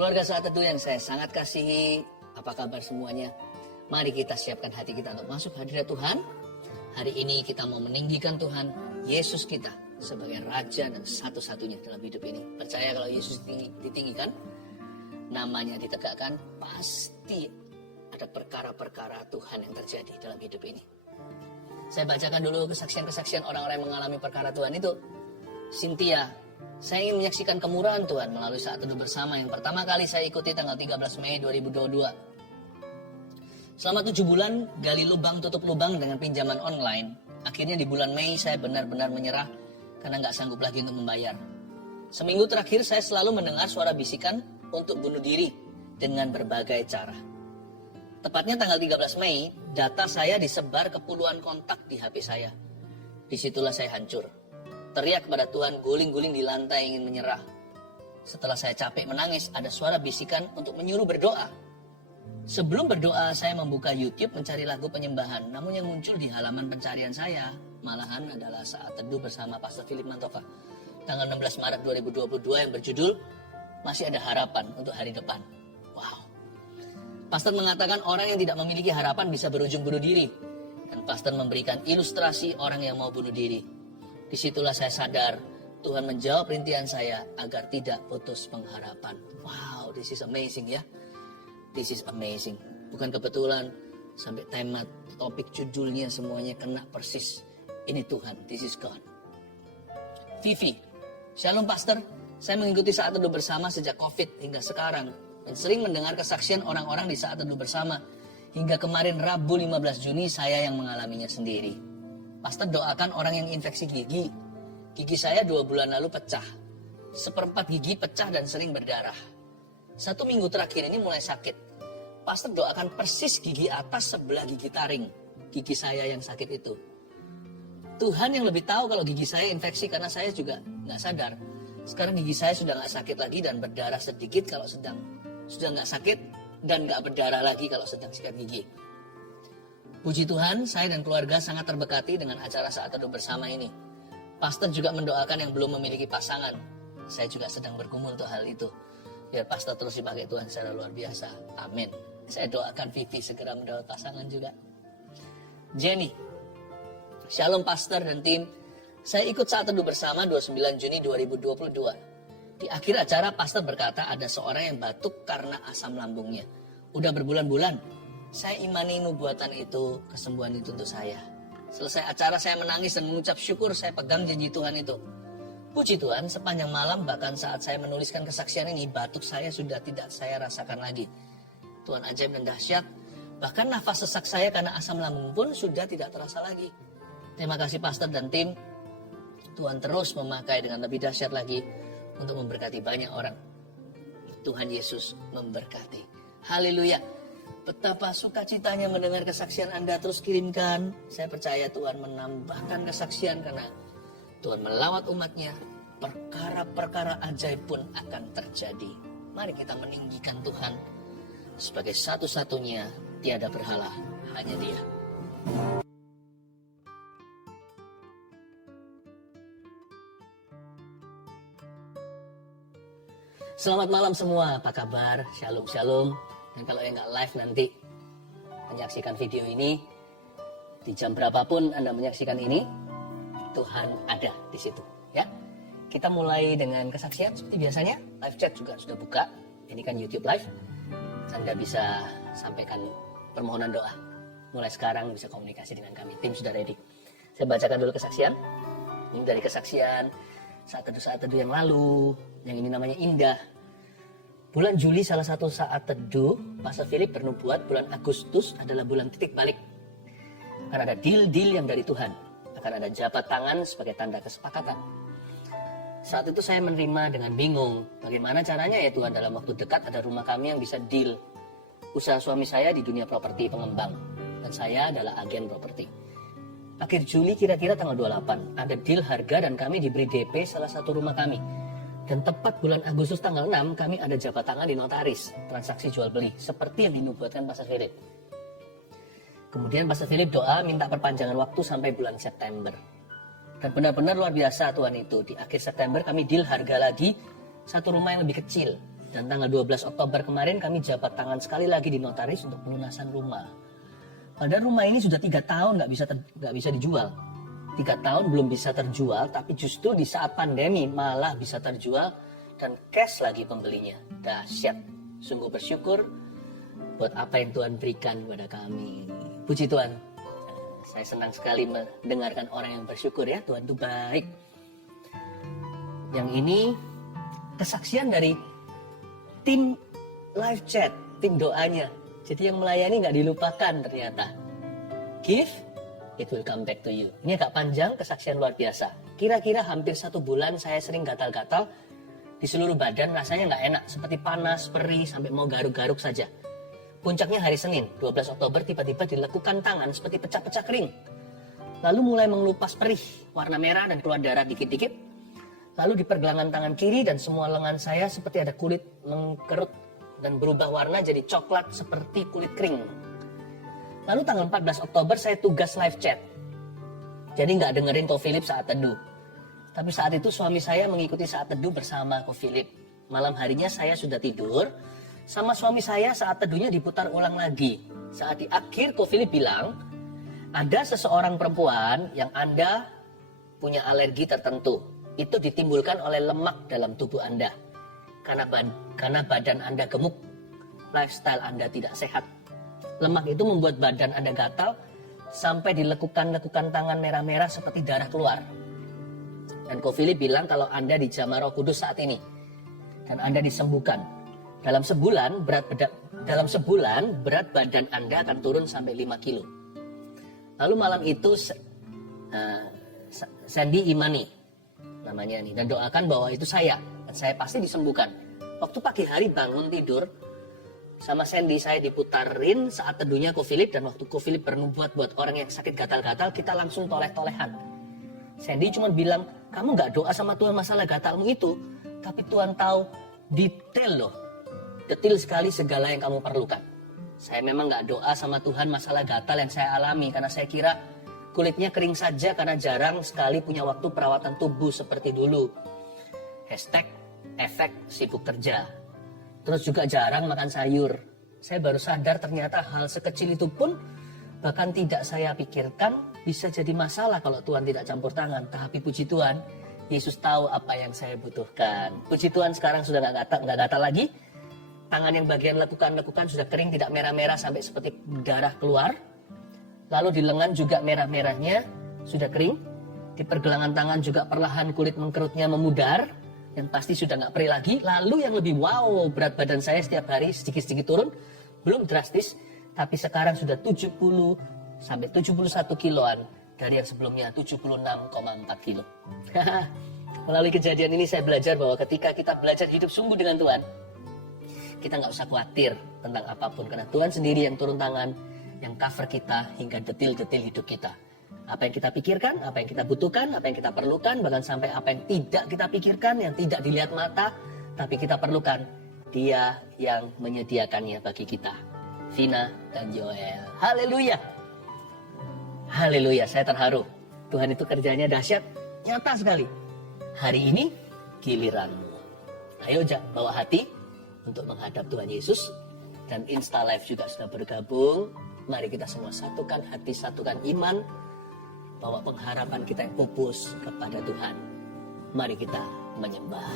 Keluarga Saat Teduh yang saya sangat kasihi, apa kabar semuanya? Mari kita siapkan hati kita untuk masuk hadirat Tuhan. Hari ini kita mau meninggikan Tuhan, Yesus kita sebagai Raja dan satu-satunya dalam hidup ini. Percaya kalau Yesus ditinggikan, namanya ditegakkan, pasti ada perkara-perkara Tuhan yang terjadi dalam hidup ini. Saya bacakan dulu kesaksian-kesaksian orang-orang yang mengalami perkara Tuhan itu. Cynthia, saya ingin menyaksikan kemurahan Tuhan melalui Saat Teduh Bersama yang pertama kali saya ikuti tanggal 13 Mei 2022. Selama 7 bulan, gali lubang tutup lubang dengan pinjaman online. Akhirnya di bulan Mei saya benar-benar menyerah karena nggak sanggup lagi untuk membayar. Seminggu terakhir saya selalu mendengar suara bisikan untuk bunuh diri dengan berbagai cara. Tepatnya tanggal 13 Mei, data saya disebar ke puluhan kontak di HP saya. Disitulah saya hancur. Teriak kepada Tuhan, guling-guling di lantai ingin menyerah. Setelah saya capek menangis, ada suara bisikan untuk menyuruh berdoa. Sebelum berdoa, saya membuka YouTube mencari lagu penyembahan. Namun yang muncul di halaman pencarian saya, malahan adalah Saat Teduh bersama Pastor Philip Mantoka. Tanggal 16 Maret 2022 yang berjudul, Masih Ada Harapan untuk Hari Depan. Wow. Pastor mengatakan orang yang tidak memiliki harapan bisa berujung bunuh diri. Dan pastor memberikan ilustrasi orang yang mau bunuh diri. Disitulah saya sadar Tuhan menjawab rintihan saya agar tidak putus pengharapan. Wow, this is amazing ya. This is amazing. Bukan kebetulan sampai tema topik judulnya semuanya kena persis. Ini Tuhan, this is God. Vivi, Shalom Pastor. Saya mengikuti Saat Teduh Bersama sejak COVID hingga sekarang. Dan sering mendengar kesaksian orang-orang di Saat Teduh Bersama. Hingga kemarin Rabu 15 Juni saya yang mengalaminya sendiri. Pastor doakan orang yang infeksi gigi. Gigi saya 2 bulan lalu pecah. 1/4 gigi pecah dan sering berdarah. 1 minggu terakhir ini mulai sakit. Pastor doakan persis gigi atas sebelah gigi taring. Gigi saya yang sakit itu. Tuhan yang lebih tahu kalau gigi saya infeksi karena saya juga nggak sadar. Sekarang gigi saya sudah nggak sakit lagi dan berdarah sedikit kalau sudah nggak sakit dan nggak berdarah lagi kalau sedang sikat gigi. Puji Tuhan, saya dan keluarga sangat terberkati dengan acara Saat Teduh Bersama ini. Pastor juga mendoakan yang belum memiliki pasangan. Saya juga sedang bergumul untuk hal itu. Biar pastor terus dipakai Tuhan secara luar biasa. Amin. Saya doakan Vivi segera mendapat pasangan juga. Jenny, Shalom Pastor dan tim. Saya ikut Saat Teduh Bersama 29 Juni 2022. Di akhir acara pastor berkata ada seorang yang batuk karena asam lambungnya. Udah berbulan-bulan. Saya imani nubuatan itu, kesembuhan itu untuk saya. Selesai acara saya menangis dan mengucap syukur saya pegang janji Tuhan itu. Puji Tuhan, sepanjang malam bahkan saat saya menuliskan kesaksian ini, batuk saya sudah tidak saya rasakan lagi. Tuhan ajaib dan dahsyat. Bahkan nafas sesak saya karena asam lambung pun sudah tidak terasa lagi. Terima kasih pastor dan tim. Tuhan terus memakai dengan lebih dahsyat lagi untuk memberkati banyak orang. Tuhan Yesus memberkati. Haleluya. Betapa sukacitanya mendengar kesaksian Anda terus kirimkan. Saya percaya Tuhan menambahkan kesaksian karena Tuhan melawat umatnya. Perkara-perkara ajaib pun akan terjadi. Mari kita meninggikan Tuhan sebagai satu-satunya, tiada berhala, hanya Dia. Selamat malam semua, apa kabar? Shalom, shalom. Dan kalau yang nggak live nanti menyaksikan video ini, di jam berapapun Anda menyaksikan ini, Tuhan ada di situ. Ya, kita mulai dengan kesaksian seperti biasanya. Live chat juga sudah buka. Ini kan YouTube live. Anda bisa sampaikan permohonan doa. Mulai sekarang bisa komunikasi dengan kami. Tim sudah ready. Saya bacakan dulu kesaksian. Ini dari kesaksian Saat Teduh yang lalu. Yang ini namanya Indah. Bulan Juli salah satu Saat Teduh, Pastor Philip bernubuat bulan Agustus adalah bulan titik balik. Akan ada deal-deal yang dari Tuhan. Akan ada jabat tangan sebagai tanda kesepakatan. Saat itu saya menerima dengan bingung. Bagaimana caranya ya Tuhan, dalam waktu dekat ada rumah kami yang bisa deal. Usaha suami saya di dunia properti pengembang. Dan saya adalah agen properti. Akhir Juli kira-kira tanggal 28. Ada deal harga dan kami diberi DP salah satu rumah kami. Dan tepat bulan Agustus tanggal 6 kami ada jabat tangan di notaris. Transaksi jual beli. Seperti yang dinubuatkan Pastor Philip. Kemudian Pastor Philip doa minta perpanjangan waktu sampai bulan September. Dan benar-benar luar biasa Tuhan itu. Di akhir September kami deal harga lagi satu rumah yang lebih kecil. Dan tanggal 12 Oktober kemarin kami jabat tangan sekali lagi di notaris untuk pelunasan rumah. Padahal rumah ini sudah 3 tahun nggak bisa dijual. 3 tahun belum bisa terjual, tapi justru di saat pandemi malah bisa terjual dan cash lagi pembelinya. Dahsyat, sungguh bersyukur buat apa yang Tuhan berikan kepada kami. Puji Tuhan. Saya senang sekali mendengarkan orang yang bersyukur ya, Tuhan itu baik. Yang ini kesaksian dari tim live chat, tim doanya. Jadi yang melayani nggak dilupakan ternyata. Give, it will come back to you. Ini agak panjang, kesaksian luar biasa. Kira-kira hampir 1 bulan saya sering gatal-gatal di seluruh badan, rasanya nggak enak, seperti panas, perih, sampai mau garuk-garuk saja. Puncaknya hari Senin, 12 Oktober, tiba-tiba dilekukan tangan seperti pecah-pecah kering. Lalu mulai mengelupas perih, warna merah dan keluar darah dikit-dikit. Lalu di pergelangan tangan kiri dan semua lengan saya seperti ada kulit mengkerut dan berubah warna jadi coklat seperti kulit kering. Lalu tanggal 14 Oktober saya tugas live chat. Jadi nggak dengerin Ko Philip saat teduh. Tapi saat itu suami saya mengikuti saat teduh bersama Ko Philip. Malam harinya saya sudah tidur. Sama suami saya saat teduhnya diputar ulang lagi. Saat di akhir Ko Philip bilang, ada seseorang perempuan yang Anda punya alergi tertentu. Itu ditimbulkan oleh lemak dalam tubuh Anda. Karena badan Anda gemuk, lifestyle Anda tidak sehat. Lemak itu membuat badan Anda gatal sampai dilekukan-lekukan tangan merah-merah seperti darah keluar. Dan Ko Philip bilang kalau Anda dijamah Roh Kudus saat ini dan Anda disembuhkan. Dalam sebulan berat badan Anda akan turun sampai 5 kilo. Lalu malam itu Sandy imani namanya nih, dan doakan bahwa itu saya, dan saya pasti disembuhkan. Waktu pagi hari bangun tidur sama Sandy, saya diputarin saat teduhnya Ko Philip, dan waktu Ko Philip bernubuat buat orang yang sakit gatal-gatal, kita langsung toleh-tolehan. Sandy cuma bilang, kamu gak doa sama Tuhan masalah gatalmu itu, tapi Tuhan tahu detail loh, detail sekali segala yang kamu perlukan. Saya memang gak doa sama Tuhan masalah gatal yang saya alami, karena saya kira kulitnya kering saja karena jarang sekali punya waktu perawatan tubuh seperti dulu. #efek sibuk kerja. Terus juga jarang makan sayur. Saya baru sadar ternyata hal sekecil itu pun bahkan tidak saya pikirkan bisa jadi masalah kalau Tuhan tidak campur tangan. Tapi puji Tuhan, Yesus tahu apa yang saya butuhkan. Puji Tuhan sekarang sudah nggak gatal lagi. Tangan yang bagian lekukan sudah kering, tidak merah-merah sampai seperti darah keluar. Lalu di lengan juga merah-merahnya sudah kering. Di pergelangan tangan juga perlahan kulit mengkerutnya memudar. Dan pasti sudah nggak perih lagi. Lalu yang lebih wow, berat badan saya setiap hari sedikit-sedikit turun. Belum drastis, tapi sekarang sudah 70 sampai 71 kiloan. Dari yang sebelumnya 76,4 kilo. Melalui kejadian ini saya belajar bahwa ketika kita belajar hidup sungguh dengan Tuhan, kita nggak usah khawatir tentang apapun. Karena Tuhan sendiri yang turun tangan, yang cover kita hingga detil-detil hidup kita. Apa yang kita pikirkan, apa yang kita butuhkan, apa yang kita perlukan, bahkan sampai apa yang tidak kita pikirkan, yang tidak dilihat mata, tapi kita perlukan, Dia yang menyediakannya bagi kita. Vina dan Joel. Haleluya. Haleluya, saya terharu. Tuhan itu kerjanya dahsyat, nyata sekali. Hari ini giliranmu. Ayo bawa hati untuk menghadap Tuhan Yesus. Dan Insta Live juga sudah bergabung. Mari kita semua satukan hati, satukan iman, bahwa pengharapan kita yang pupus kepada Tuhan. Mari kita menyembah.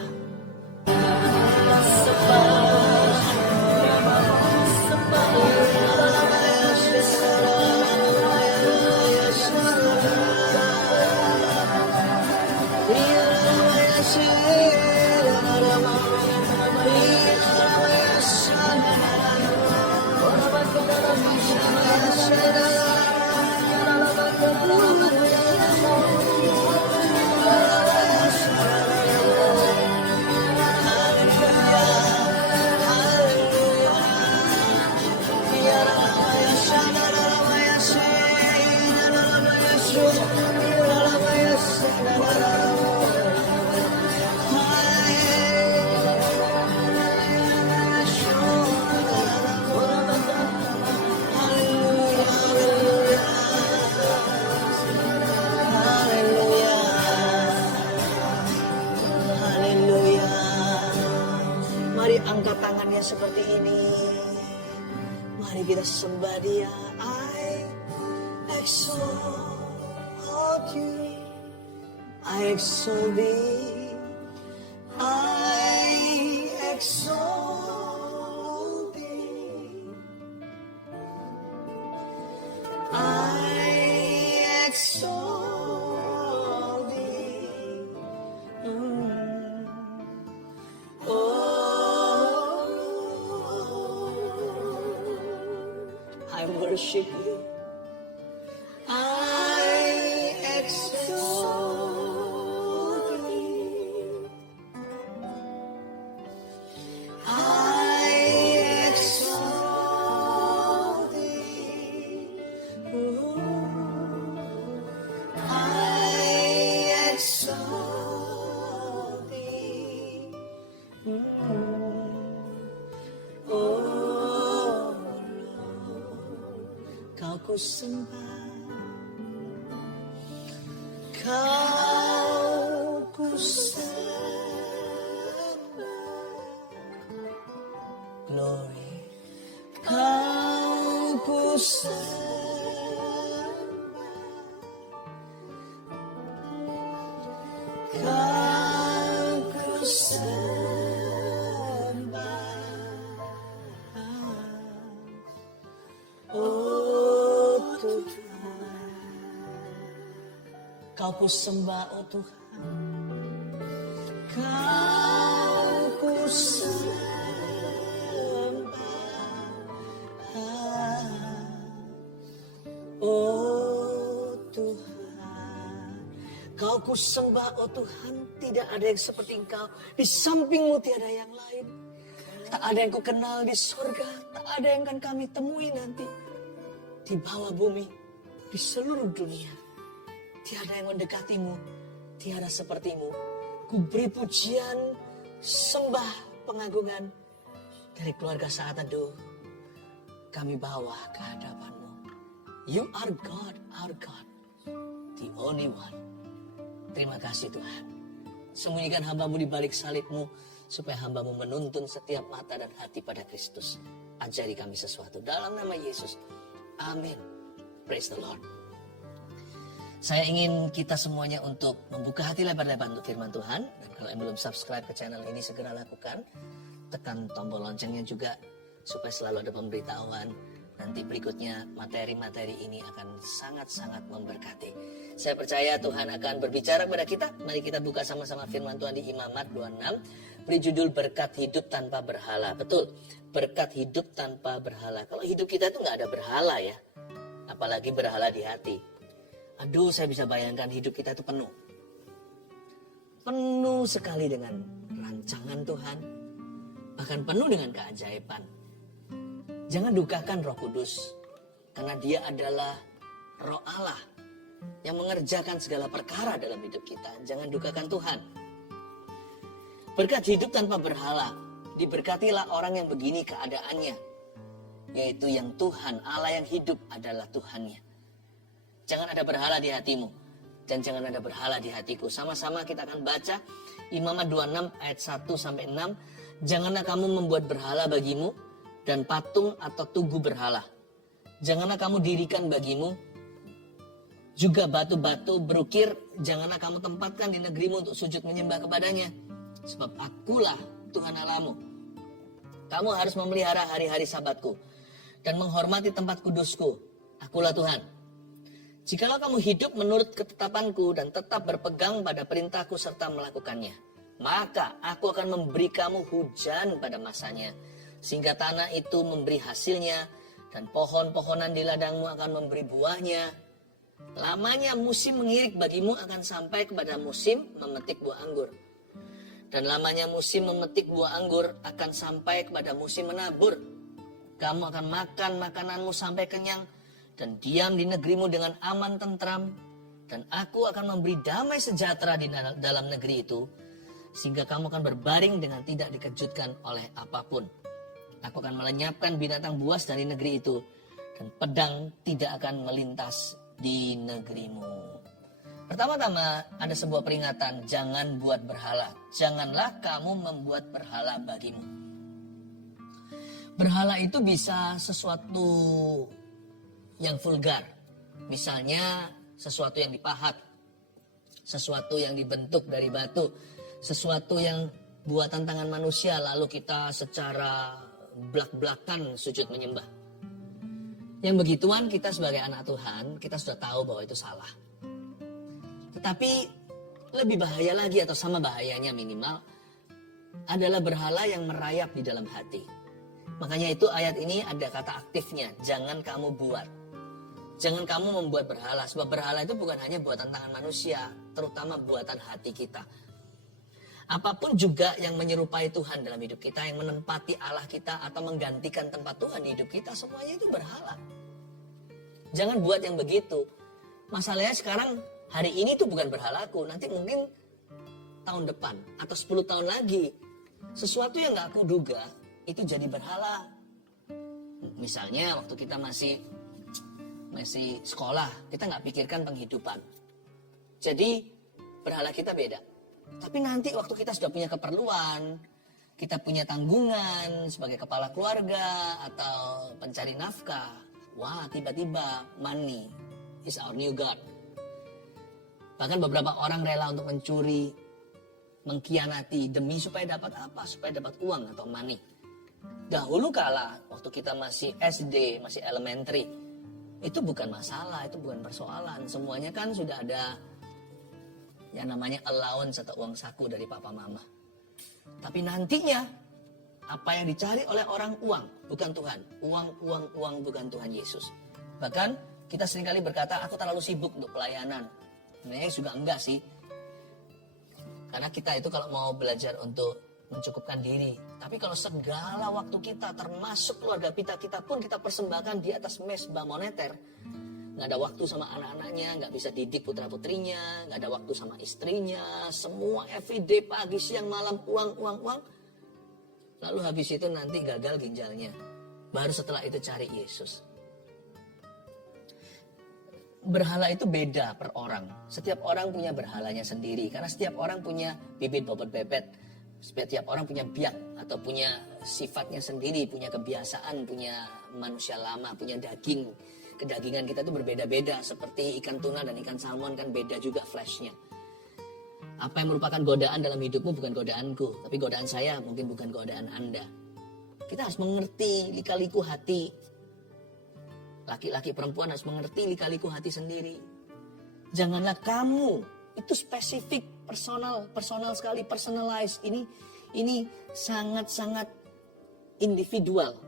tangannya seperti ini. Mari kita sembah Dia. I exalt you, I exalt Thee, I exalt Thee, I exalt Thee. Oh, I worship you. I exalt Thee. I exalt Thee. I exalt Thee. Oh Lord, Kau ku sembah, Kau ku sembah, glory, Kau ku sembah, Kau ku sembah, oh Tuhan. Kau ku sembah, oh Tuhan. Kau ku sembah, oh Tuhan. Kau ku sembah, oh Tuhan. Tidak ada yang seperti Engkau. Di samping-Mu tiada yang lain. Tak ada yang ku kenal di surga. Tak ada yang akan kami temui nanti di bawah bumi, di seluruh dunia. Tiada yang mendekati-Mu, tiada seperti-Mu. Ku beri pujian, sembah, pengagungan dari keluarga Saat Teduh. Kami bawa ke hadapan-Mu. You are God, our God, the only one. Terima kasih Tuhan. Sembunyikan hamba-Mu di balik salib-Mu, supaya hamba-Mu menuntun setiap mata dan hati pada Kristus. Ajari kami sesuatu dalam nama Yesus. Amin. Praise the Lord. Saya ingin kita semuanya untuk membuka hati lebar-lebar untuk firman Tuhan. Dan kalau yang belum subscribe ke channel ini, segera lakukan. Tekan tombol loncengnya juga, supaya selalu ada pemberitahuan. Nanti berikutnya materi-materi ini akan sangat-sangat memberkati. Saya percaya Tuhan akan berbicara kepada kita. Mari kita buka sama-sama firman Tuhan di Imamat 26. Beri judul berkat hidup tanpa berhala. Betul, berkat hidup tanpa berhala. Kalau hidup kita itu nggak ada berhala ya. Apalagi berhala di hati. Aduh, saya bisa bayangkan hidup kita itu penuh. Penuh sekali dengan rancangan Tuhan. Bahkan penuh dengan keajaiban. Jangan dukakan Roh Kudus. Karena Dia adalah Roh Allah yang mengerjakan segala perkara dalam hidup kita. Jangan dukakan Tuhan. Berkat hidup tanpa berhala. Diberkatilah orang yang begini keadaannya. Yaitu yang Tuhan, Allah yang hidup adalah Tuhannya. Jangan ada berhala di hatimu. Dan jangan ada berhala di hatiku. Sama-sama kita akan baca Imamat 26 ayat 1-6. Janganlah kamu membuat berhala bagimu dan patung atau tugu berhala. Janganlah kamu dirikan bagimu juga batu-batu berukir. Janganlah kamu tempatkan di negerimu untuk sujud menyembah kepadanya. Sebab akulah Tuhan Allahmu. Kamu harus memelihara hari-hari sabatku dan menghormati tempat kudusku. Akulah Tuhan. Jikalau kamu hidup menurut ketetapanku dan tetap berpegang pada perintahku serta melakukannya, maka aku akan memberi kamu hujan pada masanya, sehingga tanah itu memberi hasilnya, dan pohon-pohonan di ladangmu akan memberi buahnya. Lamanya musim mengirik bagimu akan sampai kepada musim memetik buah anggur. Dan lamanya musim memetik buah anggur akan sampai kepada musim menabur. Kamu akan makan makananmu sampai kenyang, dan diam di negerimu dengan aman tentram. Dan aku akan memberi damai sejahtera di dalam negeri itu, sehingga kamu akan berbaring dengan tidak dikejutkan oleh apapun. Aku akan melenyapkan binatang buas dari negeri itu, dan pedang tidak akan melintas di negerimu. Pertama-tama ada sebuah peringatan, jangan buat berhala. Janganlah kamu membuat berhala bagimu. Berhala itu bisa sesuatu yang vulgar. Misalnya sesuatu yang dipahat, sesuatu yang dibentuk dari batu, sesuatu yang buatan tangan manusia lalu kita secara blak-blakan sujud menyembah. Yang begituan kita sebagai anak Tuhan, kita sudah tahu bahwa itu salah. Tetapi lebih bahaya lagi atau sama bahayanya minimal adalah berhala yang merayap di dalam hati. Makanya itu ayat ini ada kata aktifnya, jangan kamu buat. Jangan kamu membuat berhala, sebab berhala itu bukan hanya buatan tangan manusia, terutama buatan hati kita. Apapun juga yang menyerupai Tuhan dalam hidup kita, yang menempati Allah kita atau menggantikan tempat Tuhan di hidup kita, semuanya itu berhala. Jangan buat yang begitu. Masalahnya sekarang hari ini itu bukan berhalaku, nanti mungkin tahun depan atau 10 tahun lagi sesuatu yang gak aku duga itu jadi berhala. Misalnya waktu kita masih sekolah, kita gak pikirkan penghidupan. Jadi berhala kita beda. Tapi nanti waktu kita sudah punya keperluan, kita punya tanggungan sebagai kepala keluarga atau pencari nafkah, wah tiba-tiba money is our new God. Bahkan beberapa orang rela untuk mencuri, mengkhianati demi supaya dapat apa? Supaya dapat uang atau money. Dahulu kala waktu kita masih SD, masih elementary, itu bukan masalah, itu bukan persoalan. Semuanya kan sudah ada yang namanya allowance atau uang saku dari papa mama. Tapi nantinya apa yang dicari oleh orang uang, bukan Tuhan. Uang bukan Tuhan Yesus. Bahkan kita seringkali berkata, aku terlalu sibuk untuk pelayanan. Sebenarnya juga enggak sih. Karena kita itu kalau mau belajar untuk mencukupkan diri. Tapi kalau segala waktu kita, termasuk keluarga kita pun kita persembahkan di atas mezbah moneter. Nggak ada waktu sama anak-anaknya, nggak bisa didik putra-putrinya, nggak ada waktu sama istrinya. Semua everyday, pagi, siang, malam, uang. Lalu habis itu nanti gagal ginjalnya. Baru setelah itu cari Yesus. Berhala itu beda per orang. Setiap orang punya berhalanya sendiri. Karena setiap orang punya bibit bobot bebet. Setiap orang punya biak atau punya sifatnya sendiri. Punya kebiasaan, punya manusia lama, punya daging. Kedagingan kita itu berbeda-beda. Seperti ikan tuna dan ikan salmon kan beda juga flashnya. Apa yang merupakan godaan dalam hidupmu bukan godaanku. Tapi godaan saya mungkin bukan godaan Anda. Kita harus mengerti lika-liku hati. Laki-laki perempuan harus mengerti lika-liku hati sendiri. Janganlah kamu, itu spesifik, personal sekali, personalized. Ini sangat-sangat individual.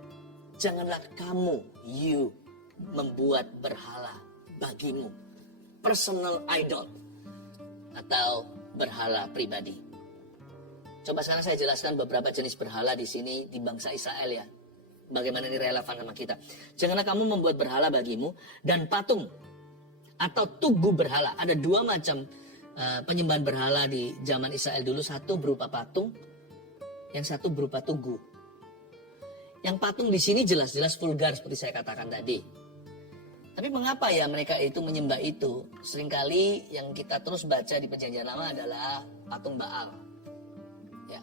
Janganlah kamu, you, membuat berhala bagimu. Personal idol. Atau berhala pribadi. Coba sekarang saya jelaskan beberapa jenis berhala di sini di bangsa Israel ya. Bagaimana ini relevan sama kita. Janganlah kamu membuat berhala bagimu dan patung atau tugu berhala. Ada dua macam penyembahan berhala di zaman Israel dulu. Satu berupa patung, yang satu berupa tugu. Yang patung di sini jelas-jelas vulgar seperti saya katakan tadi. Tapi mengapa ya mereka itu menyembah itu? Seringkali yang kita terus baca di Perjanjian Lama adalah patung Baal. Ya.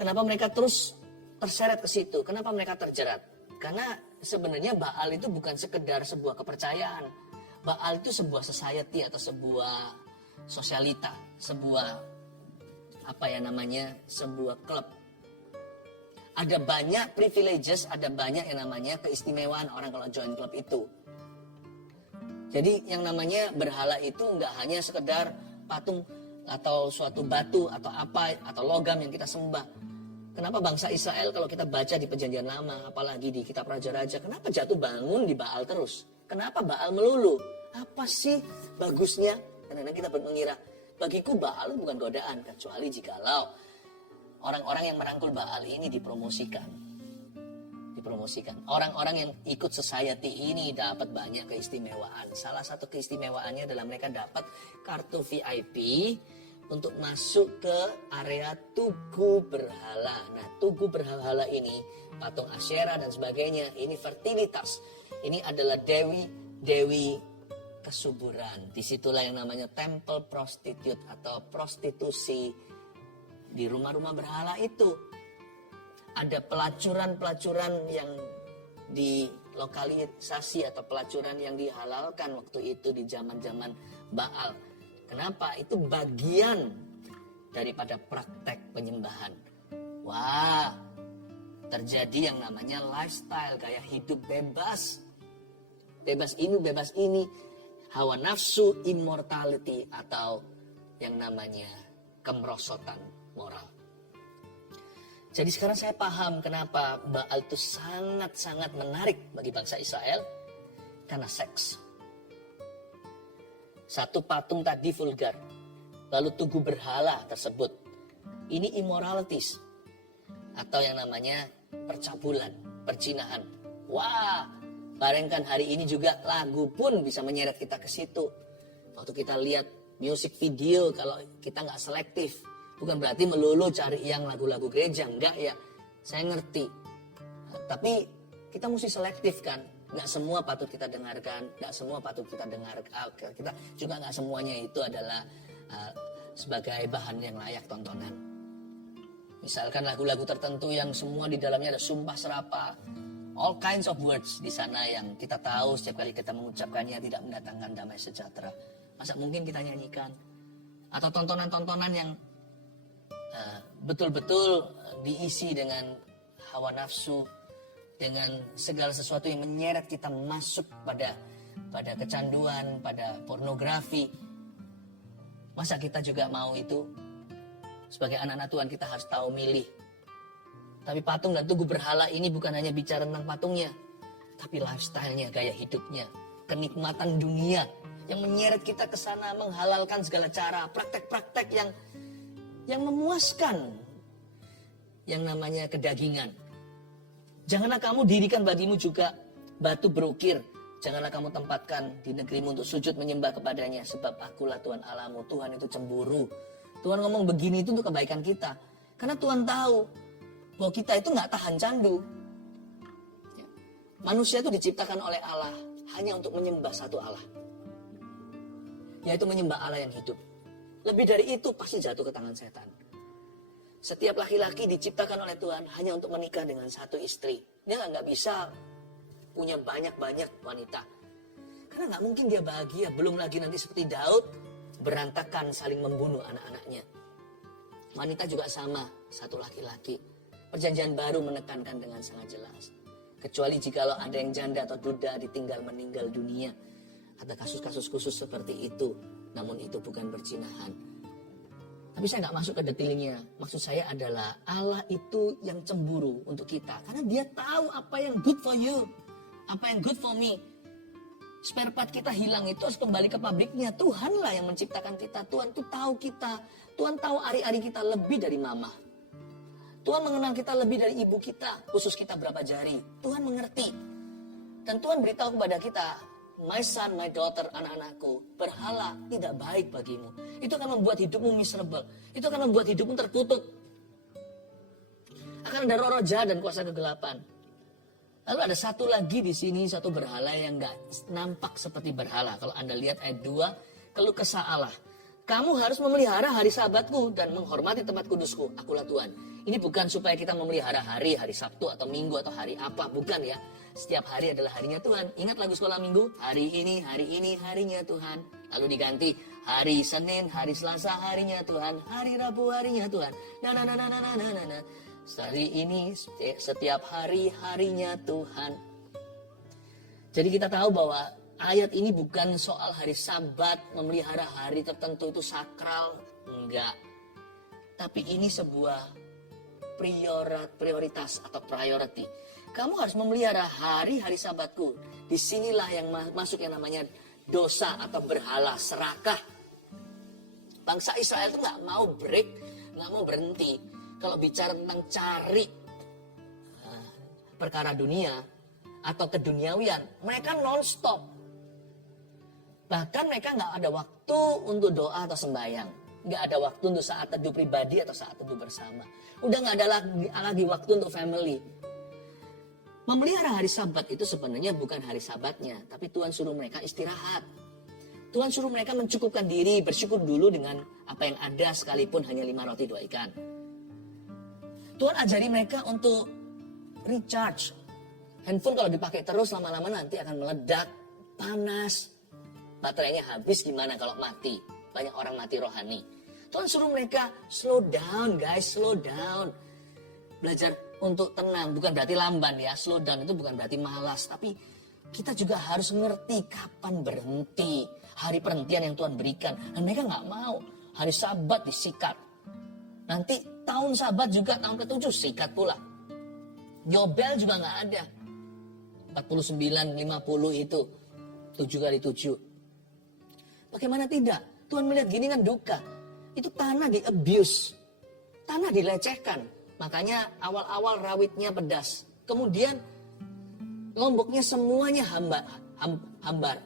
Kenapa mereka terus terseret ke situ? Kenapa mereka terjerat? Karena sebenarnya Baal itu bukan sekedar sebuah kepercayaan. Baal itu sebuah society atau sebuah sosialita, sebuah sebuah klub. Ada banyak privileges, ada banyak yang namanya keistimewaan orang kalau join klub itu. Jadi yang namanya berhala itu nggak hanya sekedar patung atau suatu batu atau apa atau logam yang kita sembah. Kenapa bangsa Israel kalau kita baca di Perjanjian Lama, apalagi di kitab Raja-Raja, kenapa jatuh bangun di Baal terus? Kenapa Baal melulu? Apa sih bagusnya? Kadang-kadang kita mengira, bagiku Baal bukan godaan, kecuali jikalau orang-orang yang merangkul Baal ini dipromosikan. Orang-orang yang ikut society ini dapat banyak keistimewaan. Salah satu keistimewaannya adalah mereka dapat kartu VIP untuk masuk ke area tugu berhala. Nah, tugu berhala ini, patung Asyera dan sebagainya, ini fertilitas. Ini adalah dewi kesuburan. Disitulah yang namanya temple prostitute atau prostitusi di rumah-rumah berhala itu. ada pelacuran-pelacuran yang dilokalisasi atau pelacuran yang dihalalkan waktu itu di zaman-zaman Baal. Kenapa? Itu bagian daripada praktek penyembahan. Wah, terjadi yang namanya lifestyle, gaya hidup bebas. Bebas ini, hawa nafsu, immortality, atau yang namanya kemerosotan moral. Jadi sekarang saya paham kenapa Baal itu sangat-sangat menarik bagi bangsa Israel. Karena seks. Satu patung tadi vulgar. Lalu tugu berhala tersebut. Ini immoralities. Atau yang namanya percabulan, percinahan. Wah, bayangkan hari ini juga lagu pun bisa menyeret kita ke situ. Waktu kita lihat music video, kalau kita nggak selektif, bukan berarti melulu cari yang lagu-lagu gereja, enggak ya. Saya ngerti. Tapi kita mesti selektif kan. Nggak semua patut kita dengarkan, nggak semua patut kita dengarkan. Kita juga nggak semuanya itu adalah sebagai bahan yang layak tontonan. Misalkan lagu-lagu tertentu yang semua di dalamnya ada sumpah serapah, all kinds of words di sana yang kita tahu setiap kali kita mengucapkannya tidak mendatangkan damai sejahtera. Masa mungkin kita nyanyikan? Atau tontonan-tontonan yang betul-betul diisi dengan hawa nafsu, dengan segala sesuatu yang menyeret kita masuk pada kecanduan, pada pornografi. Masa kita juga mau itu? Sebagai anak-anak Tuhan kita harus tahu milih. Tapi patung dan tugu berhala ini bukan hanya bicara tentang patungnya, tapi lifestyle-nya, gaya hidupnya, kenikmatan dunia yang menyeret kita ke sana, menghalalkan segala cara, praktek-praktek yang memuaskan, yang namanya kedagingan. Janganlah kamu dirikan bagimu juga batu berukir. Janganlah kamu tempatkan di negerimu untuk sujud menyembah kepadanya. Sebab akulah Tuhan Allahmu. Tuhan itu cemburu. Tuhan ngomong begini itu untuk kebaikan kita. Karena Tuhan tahu bahwa kita itu gak tahan candu. Manusia itu diciptakan oleh Allah hanya untuk menyembah satu Allah. Yaitu menyembah Allah yang hidup. Lebih dari itu pasti jatuh ke tangan setan. Setiap laki-laki diciptakan oleh Tuhan hanya untuk menikah dengan satu istri. Dia nggak bisa punya banyak-banyak wanita. Karena nggak mungkin dia bahagia. Belum lagi nanti seperti Daud, berantakan saling membunuh anak-anaknya. Wanita juga sama, satu laki-laki. Perjanjian baru menekankan dengan sangat jelas. Kecuali jikalau ada yang janda atau duda ditinggal meninggal dunia. Ada kasus-kasus khusus seperti itu. Namun itu bukan perzinahan. Tapi saya nggak masuk ke detailnya. Maksud saya adalah Allah itu yang cemburu untuk kita. Karena dia tahu apa yang good for you. Apa yang good for me. Spare part kita hilang itu harus kembali ke pabriknya. Tuhanlah yang menciptakan kita. Tuhan tuh tahu kita. Tuhan tahu ari-ari kita lebih dari mama. Tuhan mengenal kita lebih dari ibu kita. Khusus kita berapa jari. Tuhan mengerti. Dan Tuhan beritahu kepada kita. My son, my daughter, anak-anakku, berhala tidak baik bagimu. Itu akan membuat hidupmu miserable. Itu akan membuat hidupmu terkutuk. Akan ada roh-roh jahat dan kuasa kegelapan. Lalu ada satu lagi di sini, satu berhala yang gak nampak seperti berhala. Kalau Anda lihat ayat 2, keluh kesah Allah. Kamu harus memelihara hari Sabatku dan menghormati tempat kudusku. Akulah Tuhan. Ini bukan supaya kita memelihara hari Sabtu atau Minggu atau hari apa. Bukan ya. Setiap hari adalah harinya Tuhan. Ingat lagu sekolah minggu? Hari ini harinya Tuhan. Lalu diganti hari Senin, hari Selasa harinya Tuhan. Hari Rabu harinya Tuhan. Hari ini setiap hari harinya Tuhan. Jadi kita tahu bahwa ayat ini bukan soal hari Sabat, memelihara hari tertentu itu sakral. Enggak. Tapi ini sebuah prioritas atau priority. Kamu harus memelihara hari-hari Sabatku. Disinilah yang masuk yang namanya dosa atau berhala, serakah. Bangsa Israel itu gak mau break, gak mau berhenti. Kalau bicara tentang cari perkara dunia atau keduniawian, mereka non-stop. Bahkan mereka gak ada waktu untuk doa atau sembahyang. Gak ada waktu untuk saat teduh pribadi atau saat teduh bersama. Udah gak ada lagi waktu untuk family. Memelihara hari Sabat itu sebenarnya bukan hari Sabatnya, tapi Tuhan suruh mereka istirahat. Tuhan suruh mereka mencukupkan diri, bersyukur dulu dengan apa yang ada sekalipun hanya 5 roti 2 ikan. Tuhan ajari mereka untuk recharge. Handphone kalau dipakai terus lama-lama nanti akan meledak, panas. Baterainya habis, gimana kalau mati? Banyak orang mati rohani. Tuhan suruh mereka slow down guys, slow down. Belajar untuk tenang, bukan berarti lamban ya. Slow down itu bukan berarti malas, tapi kita juga harus mengerti kapan berhenti. Hari perhentian yang Tuhan berikan. Dan mereka nggak mau. Hari Sabat disikat. Nanti tahun Sabat juga tahun ke-7 sikat pula. Yobel juga nggak ada. 49, 50 itu. 7 kali 7. Bagaimana tidak? Tuhan melihat gini kan duka. Itu tanah di abuse. Tanah dilecehkan. Makanya awal-awal rawitnya pedas. Kemudian lomboknya semuanya hambar.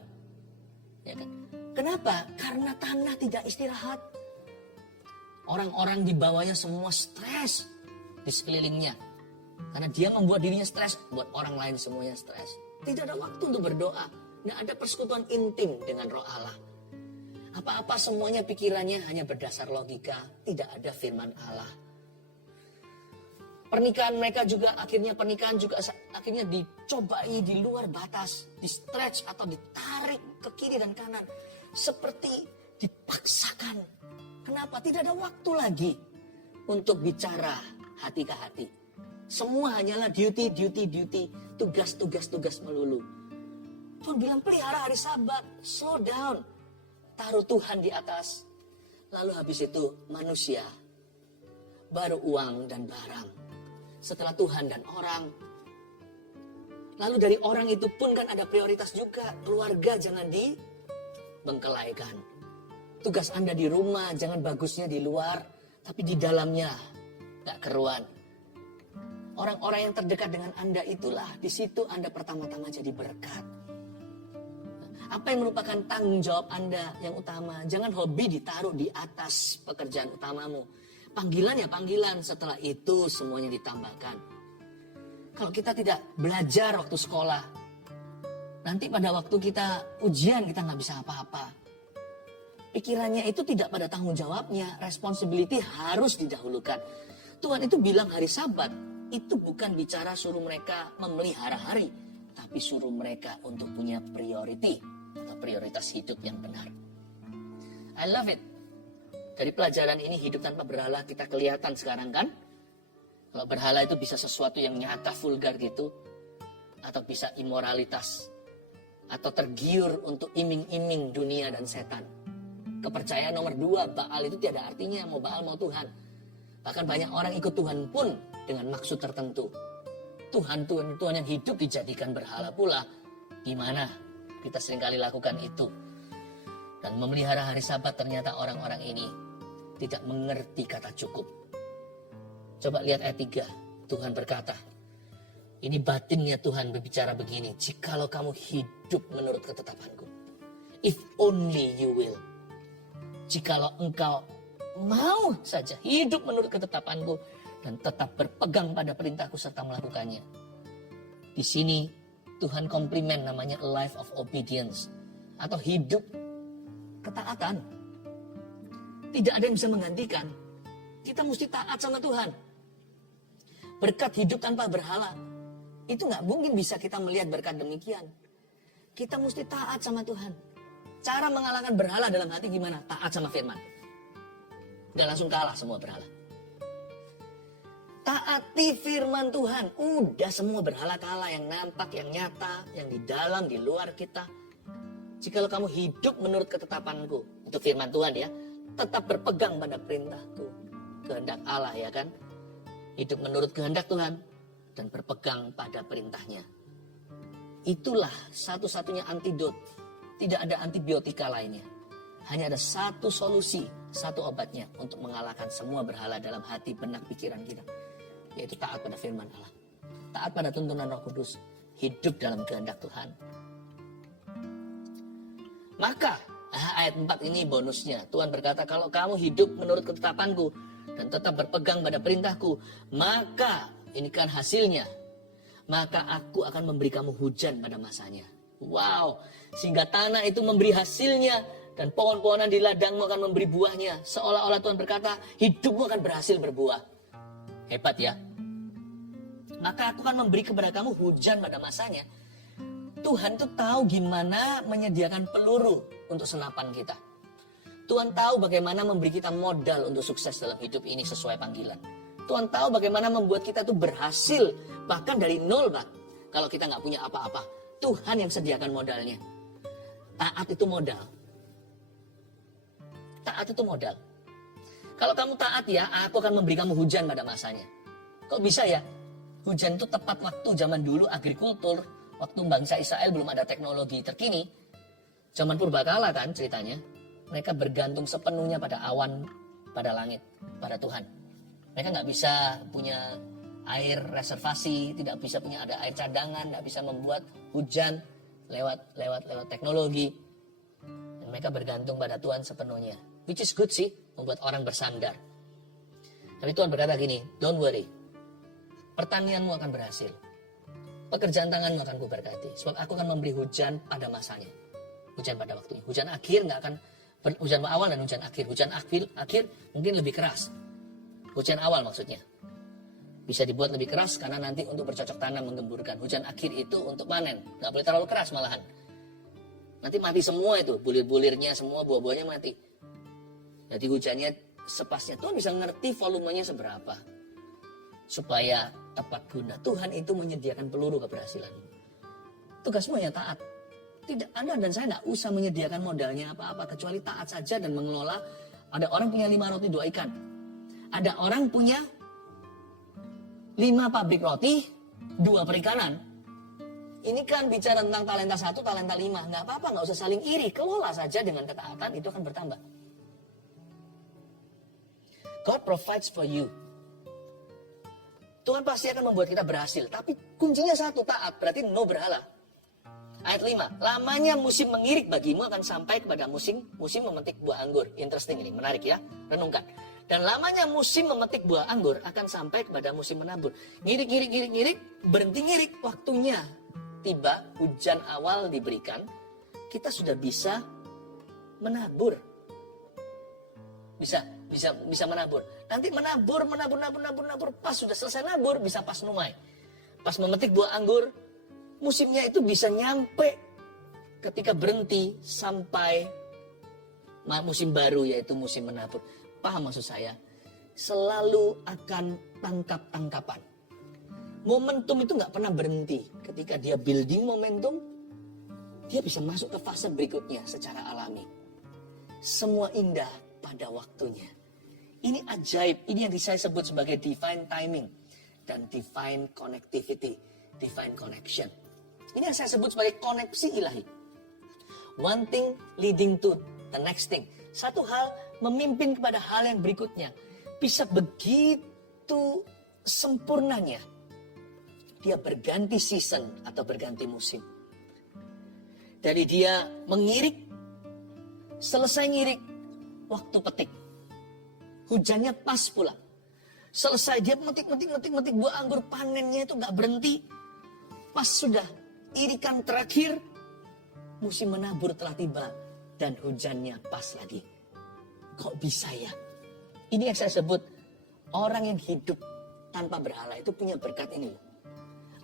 Ya kan? Kenapa? Karena tanah tidak istirahat. Orang-orang di bawahnya semua stres di sekelilingnya. Karena dia membuat dirinya stres, buat orang lain semuanya stres. Tidak ada waktu untuk berdoa. Tidak ada persekutuan intim dengan Roh Allah. Apa-apa semuanya pikirannya hanya berdasar logika. Tidak ada firman Allah. Pernikahan mereka juga akhirnya dicobai di luar batas. Di stretch atau ditarik ke kiri dan kanan. Seperti dipaksakan. Kenapa? Tidak ada waktu lagi untuk bicara hati ke hati. Semua hanyalah duty, tugas melulu. Tuhan bilang pelihara hari Sabat, slow down. Taruh Tuhan di atas. Lalu habis itu manusia, baru uang dan barang. Setelah Tuhan dan orang. Lalu dari orang itu pun kan ada prioritas juga. Keluarga jangan dibengkelaikan. Tugas Anda di rumah jangan bagusnya di luar, tapi di dalamnya gak keruan. Orang-orang yang terdekat dengan Anda itulah, di situ Anda pertama-tama jadi berkat. Apa yang merupakan tanggung jawab Anda yang utama? Jangan hobi ditaruh di atas pekerjaan utamamu. Panggilan ya panggilan, setelah itu semuanya ditambahkan. Kalau kita tidak belajar waktu sekolah, nanti pada waktu kita ujian kita nggak bisa apa-apa. Pikirannya itu tidak pada tanggung jawabnya, responsibility harus didahulukan. Tuhan itu bilang hari Sabat, itu bukan bicara suruh mereka memelihara hari, tapi suruh mereka untuk punya priority atau prioritas hidup yang benar. I love it. Dari pelajaran ini hidup tanpa berhala kita kelihatan sekarang kan. Kalau berhala itu bisa sesuatu yang nyata vulgar gitu. Atau bisa imoralitas. Atau tergiur untuk iming-iming dunia dan setan. Kepercayaan nomor 2, Baal itu tiada artinya mau Baal mau Tuhan. Bahkan banyak orang ikut Tuhan pun dengan maksud tertentu. Tuhan yang hidup dijadikan berhala pula. Gimana kita seringkali lakukan itu. Dan memelihara hari Sabat ternyata orang-orang ini tidak mengerti kata cukup. Coba lihat ayat 3. Tuhan berkata, ini batinnya Tuhan berbicara begini. Jikalau kamu hidup menurut ketetapanku. If only you will. Jikalau engkau mau saja hidup menurut ketetapanku. Dan tetap berpegang pada perintahku serta melakukannya. Di sini Tuhan komplimen namanya a life of obedience. Atau hidup ketaatan. Tidak ada yang bisa menggantikan. Kita mesti taat sama Tuhan. Berkat hidup tanpa berhala. Itu gak mungkin bisa kita melihat berkat demikian. Kita mesti taat sama Tuhan. Cara mengalahkan berhala dalam hati gimana? Taat sama firman. Gak langsung kalah semua berhala. Taati firman Tuhan. Udah semua berhala kalah. Yang nampak, yang nyata, yang di dalam, di luar kita. Jikalau kamu hidup menurut ketetapanku. Itu firman Tuhan ya. Tetap berpegang pada perintahku. Kehendak Allah ya kan. Hidup menurut kehendak Tuhan. Dan berpegang pada perintahnya. Itulah satu-satunya antidot. Tidak ada antibiotika lainnya. Hanya ada satu solusi, satu obatnya. Untuk mengalahkan semua berhala dalam hati, benak, pikiran kita. Yaitu taat pada firman Allah. Taat pada tuntunan Roh Kudus. Hidup dalam kehendak Tuhan. Maka ayat 4 ini bonusnya. Tuhan berkata, kalau kamu hidup menurut ketetapanku dan tetap berpegang pada perintahku, maka ini kan hasilnya. Maka aku akan memberi kamu hujan pada masanya. Wow, sehingga tanah itu memberi hasilnya dan pohon-pohonan di ladangmu akan memberi buahnya. Seolah-olah Tuhan berkata, hidupmu akan berhasil berbuah. Hebat ya. maka aku akan memberi kepada kamu hujan pada masanya. Tuhan tuh tahu gimana menyediakan peluru untuk senapan kita. Tuhan tahu bagaimana memberi kita modal untuk sukses dalam hidup ini sesuai panggilan. Tuhan tahu bagaimana membuat kita tuh berhasil bahkan dari nol, Pak. Kalau kita nggak punya apa-apa, Tuhan yang sediakan modalnya. Taat itu modal. Taat itu modal. Kalau kamu taat ya, aku akan memberi kamu hujan pada masanya. Kok bisa ya? Hujan itu tepat waktu zaman dulu agrikultur, waktu bangsa Israel belum ada teknologi terkini. Zaman purbakala kan ceritanya. Mereka bergantung sepenuhnya pada awan, pada langit, pada Tuhan. Mereka nggak bisa punya air reservasi, tidak bisa punya ada air cadangan, nggak bisa membuat hujan lewat teknologi. Dan mereka bergantung pada Tuhan sepenuhnya. Which is good sih, membuat orang bersandar. Tapi Tuhan berkata gini, don't worry. Pertanianmu akan berhasil. Pekerjaan tanganmu akan kuberkati. Sebab aku akan memberi hujan pada masanya. Hujan pada waktunya. Hujan akhir nggak akan, hujan awal dan hujan akhir. Hujan akhir mungkin lebih keras. Hujan awal maksudnya. Bisa dibuat lebih keras karena nanti untuk bercocok tanam menggemburkan. Hujan akhir itu untuk panen. Nggak boleh terlalu keras malahan. Nanti mati semua itu. Bulir-bulirnya semua, buah-buahnya mati. Jadi hujannya sepasnya. Tuhan bisa ngerti volumenya seberapa. Supaya tepat guna. Tuhan itu menyediakan peluru keberhasilan. Tugasmu hanya taat. Tidak, Anda dan saya nggak usah menyediakan modalnya apa-apa. Kecuali taat saja dan mengelola. Ada orang punya 5 roti 2 ikan. Ada orang punya 5 pabrik roti, 2 perikanan. Ini kan bicara tentang talenta 1, talenta 5. Nggak apa-apa, nggak usah saling iri. Kelola saja dengan ketaatan, itu akan bertambah. God provides for you. Tuhan pasti akan membuat kita berhasil. Tapi kuncinya satu, taat. Berarti no berhala. Ayat 5. Lamanya musim mengirik bagimu akan sampai kepada musim memetik buah anggur. Interesting ini, menarik ya. Renungkan. Dan lamanya musim memetik buah anggur akan sampai kepada musim menabur. Ngirik, berhenti ngirik. Waktunya tiba, hujan awal diberikan. Kita sudah bisa menabur. Bisa menabur. Nanti menabur. Pas sudah selesai nabur, bisa pas numai. Pas memetik buah anggur, musimnya itu bisa nyampe ketika berhenti sampai musim baru, yaitu musim menabur. Paham maksud saya? Selalu akan tangkap-tangkapan. Momentum itu nggak pernah berhenti. Ketika dia building momentum, dia bisa masuk ke fase berikutnya secara alami. Semua indah pada waktunya. Ini ajaib. Ini yang saya sebut sebagai divine timing dan divine connectivity, divine connection. Ini yang saya sebut sebagai koneksi ilahi. One thing leading to the next thing. Satu hal memimpin kepada hal yang berikutnya. Bisa begitu sempurnanya. Dia berganti season atau berganti musim. Dari dia mengirik, selesai ngirik, waktu petik. Hujannya pas pula. Selesai dia metik buah anggur, panennya itu gak berhenti. Pas sudah irikan terakhir, musim menabur telah tiba. Dan hujannya pas lagi. Kok bisa ya? Ini yang saya sebut, orang yang hidup tanpa berhala itu punya berkat ini.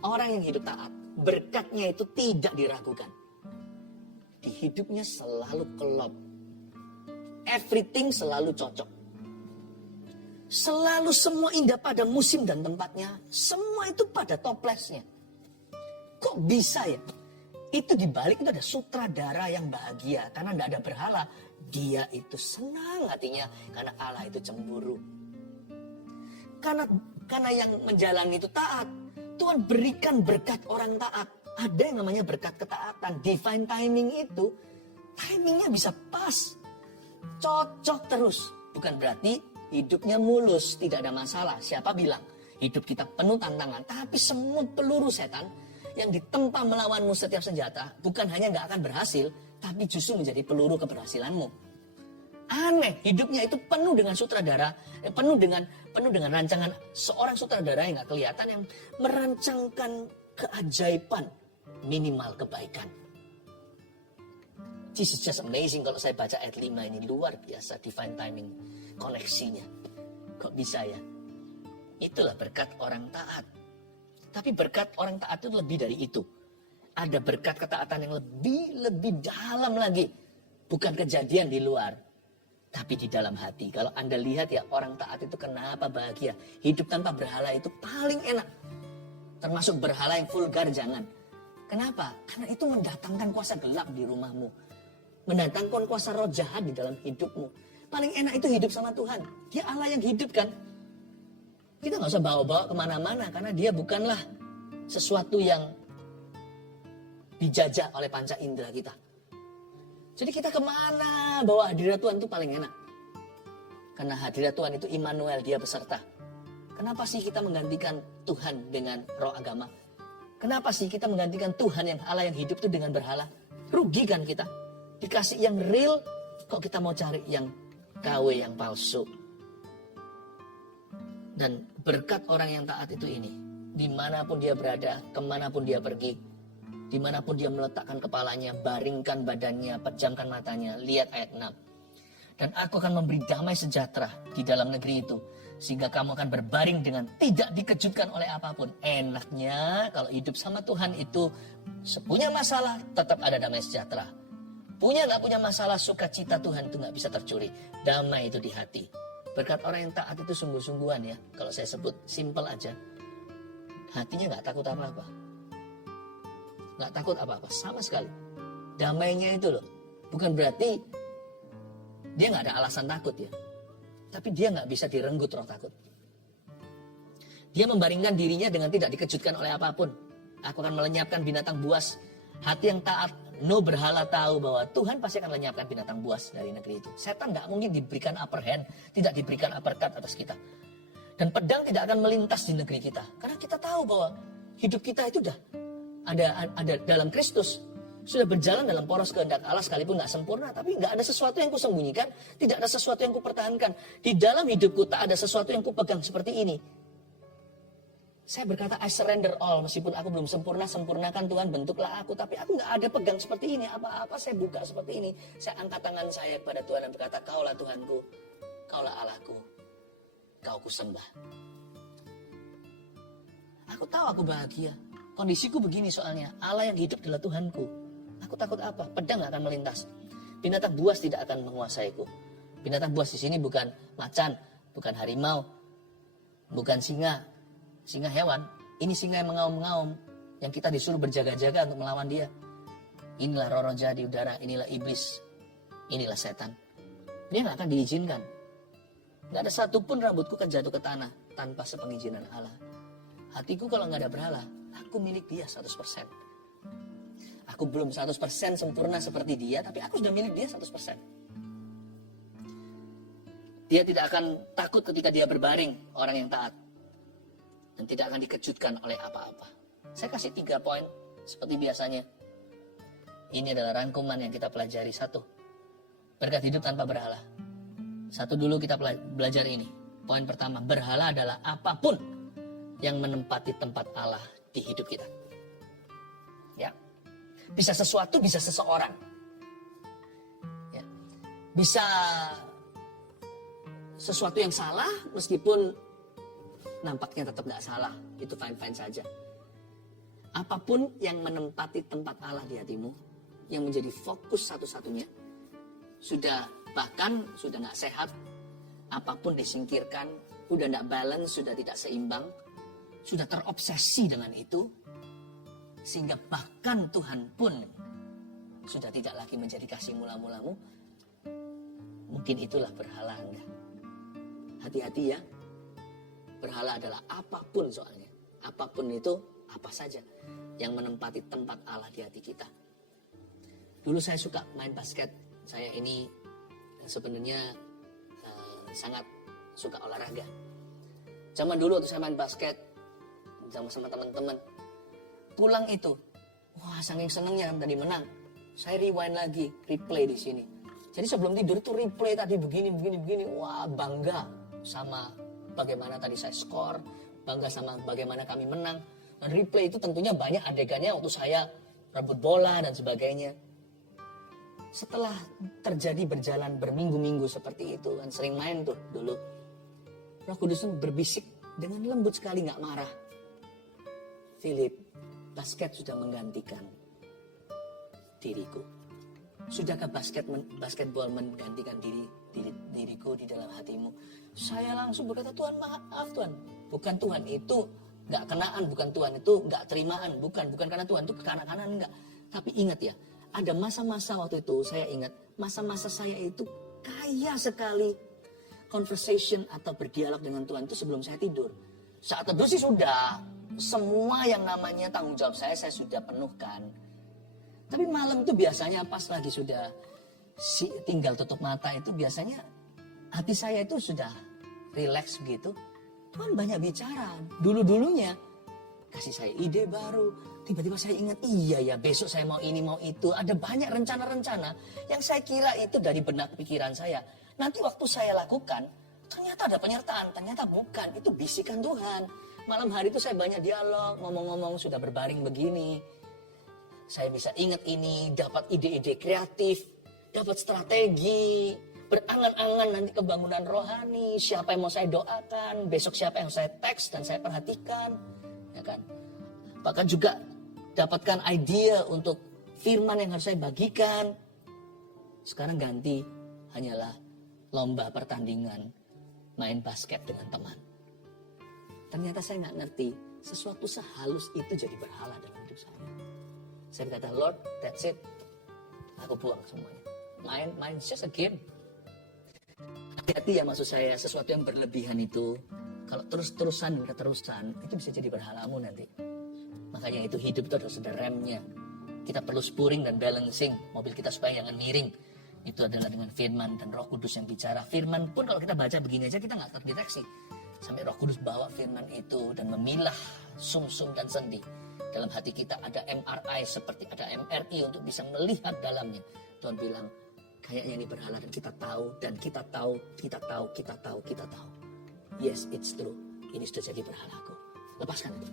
Orang yang hidup taat, berkatnya itu tidak diragukan. Di hidupnya selalu kelop. Everything selalu cocok. Selalu semua indah pada musim dan tempatnya. Semua itu pada toplesnya. Kok bisa ya? Itu dibalik itu ada sutradara yang bahagia. Karena tidak ada berhala. Dia itu senang hatinya. Karena Allah itu cemburu. Karena yang menjalani itu taat. Tuhan berikan berkat orang taat. Ada yang namanya berkat ketaatan. Divine timing itu. Timingnya bisa pas. Cocok terus. Bukan berarti hidupnya mulus. Tidak ada masalah. Siapa bilang? Hidup kita penuh tantangan. Tapi semut peluru setan yang ditempa melawanmu setiap senjata, bukan hanya gak akan berhasil, tapi justru menjadi peluru keberhasilanmu. Aneh, hidupnya itu penuh dengan sutradara, penuh dengan rancangan seorang sutradara yang gak kelihatan, yang merancangkan keajaiban, minimal kebaikan. This is just amazing kalau saya baca ayat 5 ini, luar biasa divine timing, koneksinya. Kok bisa ya? Itulah berkat orang taat. Tapi berkat orang taat itu lebih dari itu. Ada berkat ketaatan yang lebih dalam lagi. Bukan kejadian di luar, tapi di dalam hati. Kalau Anda lihat ya, orang taat itu kenapa bahagia. Hidup tanpa berhala itu paling enak. Termasuk berhala yang vulgar, jangan. Kenapa? Karena itu mendatangkan kuasa gelap di rumahmu. Mendatangkan kuasa roh jahat di dalam hidupmu. Paling enak itu hidup sama Tuhan. Dia Allah yang hidup kan. Kita nggak usah bawa-bawa kemana-mana. Karena dia bukanlah sesuatu yang dijajah oleh panca indera kita. Jadi kita kemana bawa hadirat Tuhan itu paling enak. Karena hadirat Tuhan itu Immanuel, dia beserta. Kenapa sih kita menggantikan Tuhan dengan roh agama? Kenapa sih kita menggantikan Tuhan yang Allah yang hidup itu dengan berhala? Rugi kan kita? Dikasih yang real, kok kita mau cari yang KW, yang palsu? Dan berkat orang yang taat itu ini, dimanapun dia berada, kemanapun dia pergi, dimanapun dia meletakkan kepalanya, baringkan badannya, pejamkan matanya. Lihat ayat 6. Dan aku akan memberi damai sejahtera di dalam negeri itu, sehingga kamu akan berbaring dengan tidak dikejutkan oleh apapun. Enaknya kalau hidup sama Tuhan itu, punya masalah tetap ada damai sejahtera. Gak punya masalah, sukacita Tuhan itu gak bisa tercuri. Damai itu di hati. Berkat orang yang taat itu sungguh-sungguhan ya. Kalau saya sebut simple aja, hatinya gak takut apa-apa. Gak takut apa-apa sama sekali. Damainya itu loh, bukan berarti dia gak ada alasan takut ya, tapi dia gak bisa direnggut roh takut. Dia membaringkan dirinya dengan tidak dikejutkan oleh apapun. Aku akan melenyapkan binatang buas. Hati yang taat, no berhala tahu bahwa Tuhan pasti akan lenyapkan binatang buas dari negeri itu. Setan gak mungkin diberikan upper hand, tidak diberikan uppercut atas kita. Dan pedang tidak akan melintas di negeri kita, karena kita tahu bahwa hidup kita itu udah ada dalam Kristus, sudah berjalan dalam poros kehendak Allah, sekalipun gak sempurna, tapi gak ada sesuatu yang kusembunyikan, tidak ada sesuatu yang kupertahankan. Di dalam hidupku tak ada sesuatu yang kupegang seperti ini. Saya berkata, I surrender all, meskipun aku belum sempurna, sempurnakan Tuhan, bentuklah aku, tapi aku gak ada pegang seperti ini, apa-apa saya buka seperti ini. Saya angkat tangan saya kepada Tuhan dan berkata, Kaulah Tuhanku, Kaulah Allahku, Kau kusembah. Aku tahu aku bahagia. Kondisiku begini soalnya, Allah yang hidup adalah Tuhanku. Aku takut apa? Pedang gak akan melintas. Binatang buas tidak akan menguasaiku. Binatang buas di sini bukan macan, bukan harimau, bukan singa. Singa hewan, ini singa yang mengaum-ngaum, yang kita disuruh berjaga-jaga untuk melawan dia. Inilah roh-roh jahat di udara, inilah iblis, inilah setan. Dia gak akan diizinkan. Gak ada satupun rambutku kan jatuh ke tanah tanpa sepengizinan Allah. Hatiku kalau gak ada berhala, aku milik dia 100%. Aku belum 100% sempurna seperti dia, tapi aku sudah milik dia 100%. Dia tidak akan takut ketika dia berbaring, orang yang taat. Dan tidak akan dikejutkan oleh apa-apa. Saya kasih 3 poin seperti biasanya. Ini adalah rangkuman yang kita pelajari. 1, berkat hidup tanpa berhala. 1 dulu kita belajar ini. Poin pertama, berhala adalah apapun yang menempati tempat Allah di hidup kita. Ya. Bisa sesuatu, bisa seseorang. Ya. Bisa sesuatu yang salah meskipun nampaknya tetap gak salah. Itu fine-fine saja. Apapun yang menempati tempat Allah di hatimu, yang menjadi fokus satu-satunya, bahkan sudah gak sehat, apapun disingkirkan, sudah gak balance, sudah tidak seimbang, sudah terobsesi dengan itu, sehingga bahkan Tuhan pun sudah tidak lagi menjadi kasih mula-mulamu, mungkin itulah berhala Anda. Hati-hati ya. Berhala adalah apapun soalnya. Apapun itu, apa saja yang menempati tempat Allah di hati kita. Dulu saya suka main basket. Saya ini sebenarnya sangat suka olahraga. Zaman dulu waktu saya main basket sama teman-teman, pulang itu, wah saking senengnya tadi menang. Saya rewind lagi, replay di sini. Jadi sebelum tidur itu replay tadi begini. Wah bangga sama bagaimana tadi saya skor, bangga sama bagaimana kami menang. Dan replay itu tentunya banyak adegannya waktu saya rebut bola dan sebagainya. Setelah terjadi berjalan berminggu-minggu seperti itu, kan sering main tuh dulu, Roh Kudus itu berbisik dengan lembut sekali, gak marah. Philip, basket sudah menggantikan diriku. Sudahkah basketball menggantikan diriku di dalam hatimu? Saya langsung berkata, Tuhan maaf Tuhan. Bukan Tuhan itu gak kenaan, bukan Tuhan itu gak terimaan, bukan karena Tuhan itu kekanak-kanakan, enggak. Tapi ingat ya, ada masa-masa waktu itu, saya ingat masa-masa saya itu kaya sekali conversation atau berdialog dengan Tuhan itu sebelum saya tidur. Saat tidur sih sudah, semua yang namanya tanggung jawab saya sudah penuhkan. Tapi malam itu biasanya pas lagi sudah tinggal tutup mata itu biasanya hati saya itu sudah relax begitu. Tuhan banyak bicara. Dulu-dulunya kasih saya ide baru. Tiba-tiba saya ingat, iya ya besok saya mau ini mau itu. Ada banyak rencana-rencana yang saya kira itu dari benak pikiran saya. Nanti waktu saya lakukan, ternyata ada penyertaan. Ternyata bukan, itu bisikan Tuhan. Malam hari itu saya banyak dialog, ngomong-ngomong sudah berbaring begini. Saya bisa ingat ini, dapat ide-ide kreatif, dapat strategi, berangan-angan nanti kebangunan rohani, siapa yang mau saya doakan, besok siapa yang saya teks dan saya perhatikan, ya kan? Bahkan juga dapatkan ide untuk firman yang harus saya bagikan. Sekarang ganti hanyalah lomba pertandingan main basket dengan teman. Ternyata saya nggak ngerti sesuatu sehalus itu jadi berhala dalam hidup saya. Saya berkata, Lord, that's it. Aku buang semuanya. Main just a game. Hati-hati ya maksud saya, sesuatu yang berlebihan itu, kalau terus-terusan dan keterusan, itu bisa jadi berhalamu nanti. Makanya itu hidup itu harus ada remnya. Kita perlu spurring dan balancing mobil kita supaya jangan miring. Itu adalah dengan firman dan Roh Kudus yang bicara. Firman pun kalau kita baca begini aja kita nggak terdeteksi. Sampai Roh Kudus bawa firman itu dan memilah sumsum dan sendi. Dalam hati kita ada MRI seperti ada MRI untuk bisa melihat dalamnya. Tuhan bilang, kayaknya ini berhala dan kita tahu. Yes, it's true. Ini sudah jadi berhalaku. Lepaskan itu.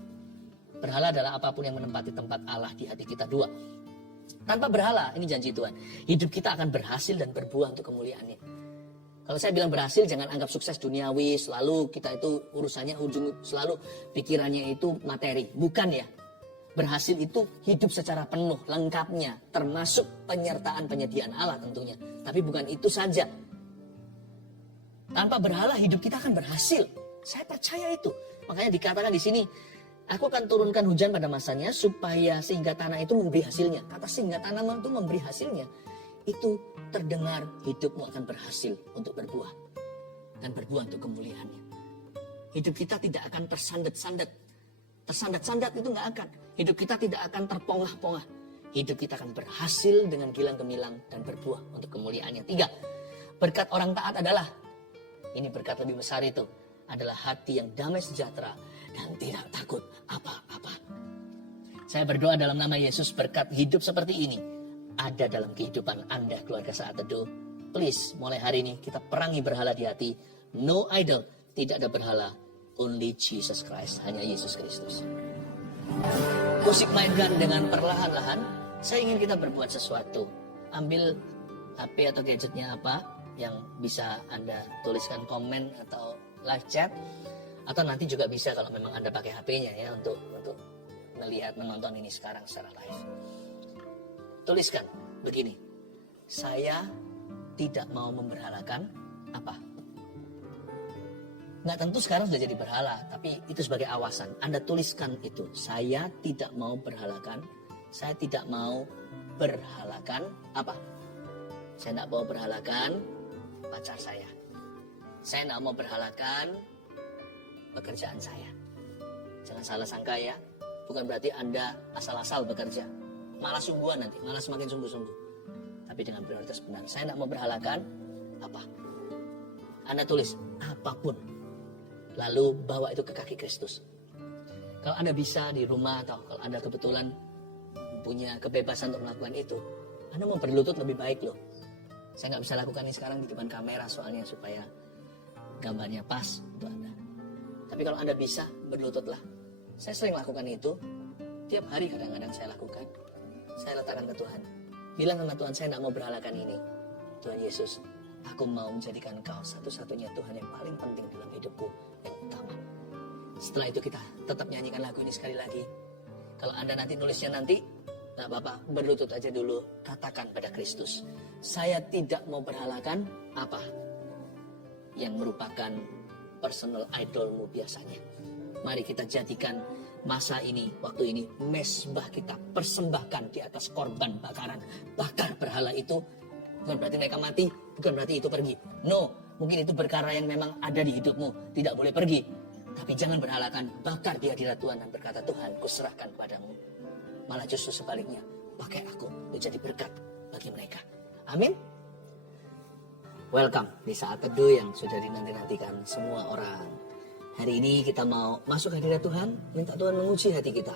Berhala adalah apapun yang menempati tempat Allah di hati kita. 2. Tanpa berhala, ini janji Tuhan. Hidup kita akan berhasil dan berbuah untuk kemuliaannya. Kalau saya bilang berhasil, jangan anggap sukses duniawi, selalu kita itu urusannya selalu pikirannya itu materi. Bukan ya. Berhasil itu hidup secara penuh, lengkapnya, termasuk penyertaan-penyediaan Allah tentunya. Tapi bukan itu saja. Tanpa berhala hidup kita akan berhasil. Saya percaya itu. Makanya dikatakan di sini, aku akan turunkan hujan pada masanya supaya sehingga tanah itu memberi hasilnya. Kata sehingga tanah itu memberi hasilnya. Itu terdengar hidupmu akan berhasil untuk berbuah. Dan berbuah untuk kemuliaannya. Hidup kita tidak akan tersandat-sandat. Tersandat-sandat itu nggak akan. Hidup kita tidak akan terpongah-pongah. Hidup kita akan berhasil dengan gilang gemilang dan berbuah untuk kemuliaannya. 3. Berkat orang taat adalah, ini berkat lebih besar itu, adalah hati yang damai sejahtera dan tidak takut apa-apa. Saya berdoa dalam nama Yesus, berkat hidup seperti ini ada dalam kehidupan Anda, keluarga Saat Teduh. Please, mulai hari ini kita perangi berhala di hati. No idol, tidak ada berhala. Only Jesus Christ, hanya Yesus Kristus. Musik mainkan dengan perlahan-lahan. Saya ingin kita berbuat sesuatu. Ambil HP atau gadgetnya apa yang bisa Anda tuliskan komen atau live chat. Atau nanti juga bisa kalau memang Anda pakai HP-nya ya untuk melihat, menonton ini sekarang secara live. Tuliskan begini. Saya tidak mau memberhalakan apa? Nggak tentu sekarang sudah jadi berhala, tapi itu sebagai awasan. Anda tuliskan itu. Saya tidak mau berhalakan. Saya tidak mau berhalakan apa? Saya tidak mau berhalakan pacar saya. Saya tidak mau berhalakan pekerjaan saya. Jangan salah sangka ya. Bukan berarti Anda asal-asal bekerja. Malah sungguhan nanti, malah semakin sungguh-sungguh. Tapi dengan prioritas benar. Saya tidak mau berhalakan apa? Anda tulis apapun. Lalu bawa itu ke kaki Kristus. Kalau Anda bisa di rumah atau kalau Anda kebetulan punya kebebasan untuk melakukan itu, Anda mau berlutut lebih baik loh. Saya nggak bisa lakukan ini sekarang di depan kamera soalnya supaya gambarnya pas untuk Anda. Tapi kalau Anda bisa, berlututlah. Saya sering lakukan itu. Tiap hari kadang-kadang saya lakukan. Saya letakkan ke Tuhan. Bilang sama Tuhan, saya nggak mau berhalakan ini. Tuhan Yesus, aku mau menjadikan Kau satu-satunya Tuhan yang paling penting dalam hidupku, yang utama. Setelah itu kita tetap nyanyikan lagu ini sekali lagi. Kalau Anda nanti nulisnya nanti, nah Bapak berlutut aja dulu, katakan pada Kristus, saya tidak mau berhalakan apa yang merupakan personal idolmu biasanya. Mari kita jadikan masa ini, waktu ini, mesbah kita, persembahkan di atas korban bakaran. Bakar berhala itu, bukan berarti mereka mati, bukan berarti itu pergi. No, mungkin itu perkara yang memang ada di hidupmu, tidak boleh pergi. Tapi jangan berhalakan, bakar di hadirat Tuhan dan berkata, Tuhan, kuserahkan padamu. Malah justru sebaliknya, pakai aku menjadi berkat bagi mereka. Amin. Welcome di saat teduh yang sudah dinanti-nantikan semua orang. Hari ini kita mau masuk hadirat Tuhan, minta Tuhan menguji hati kita,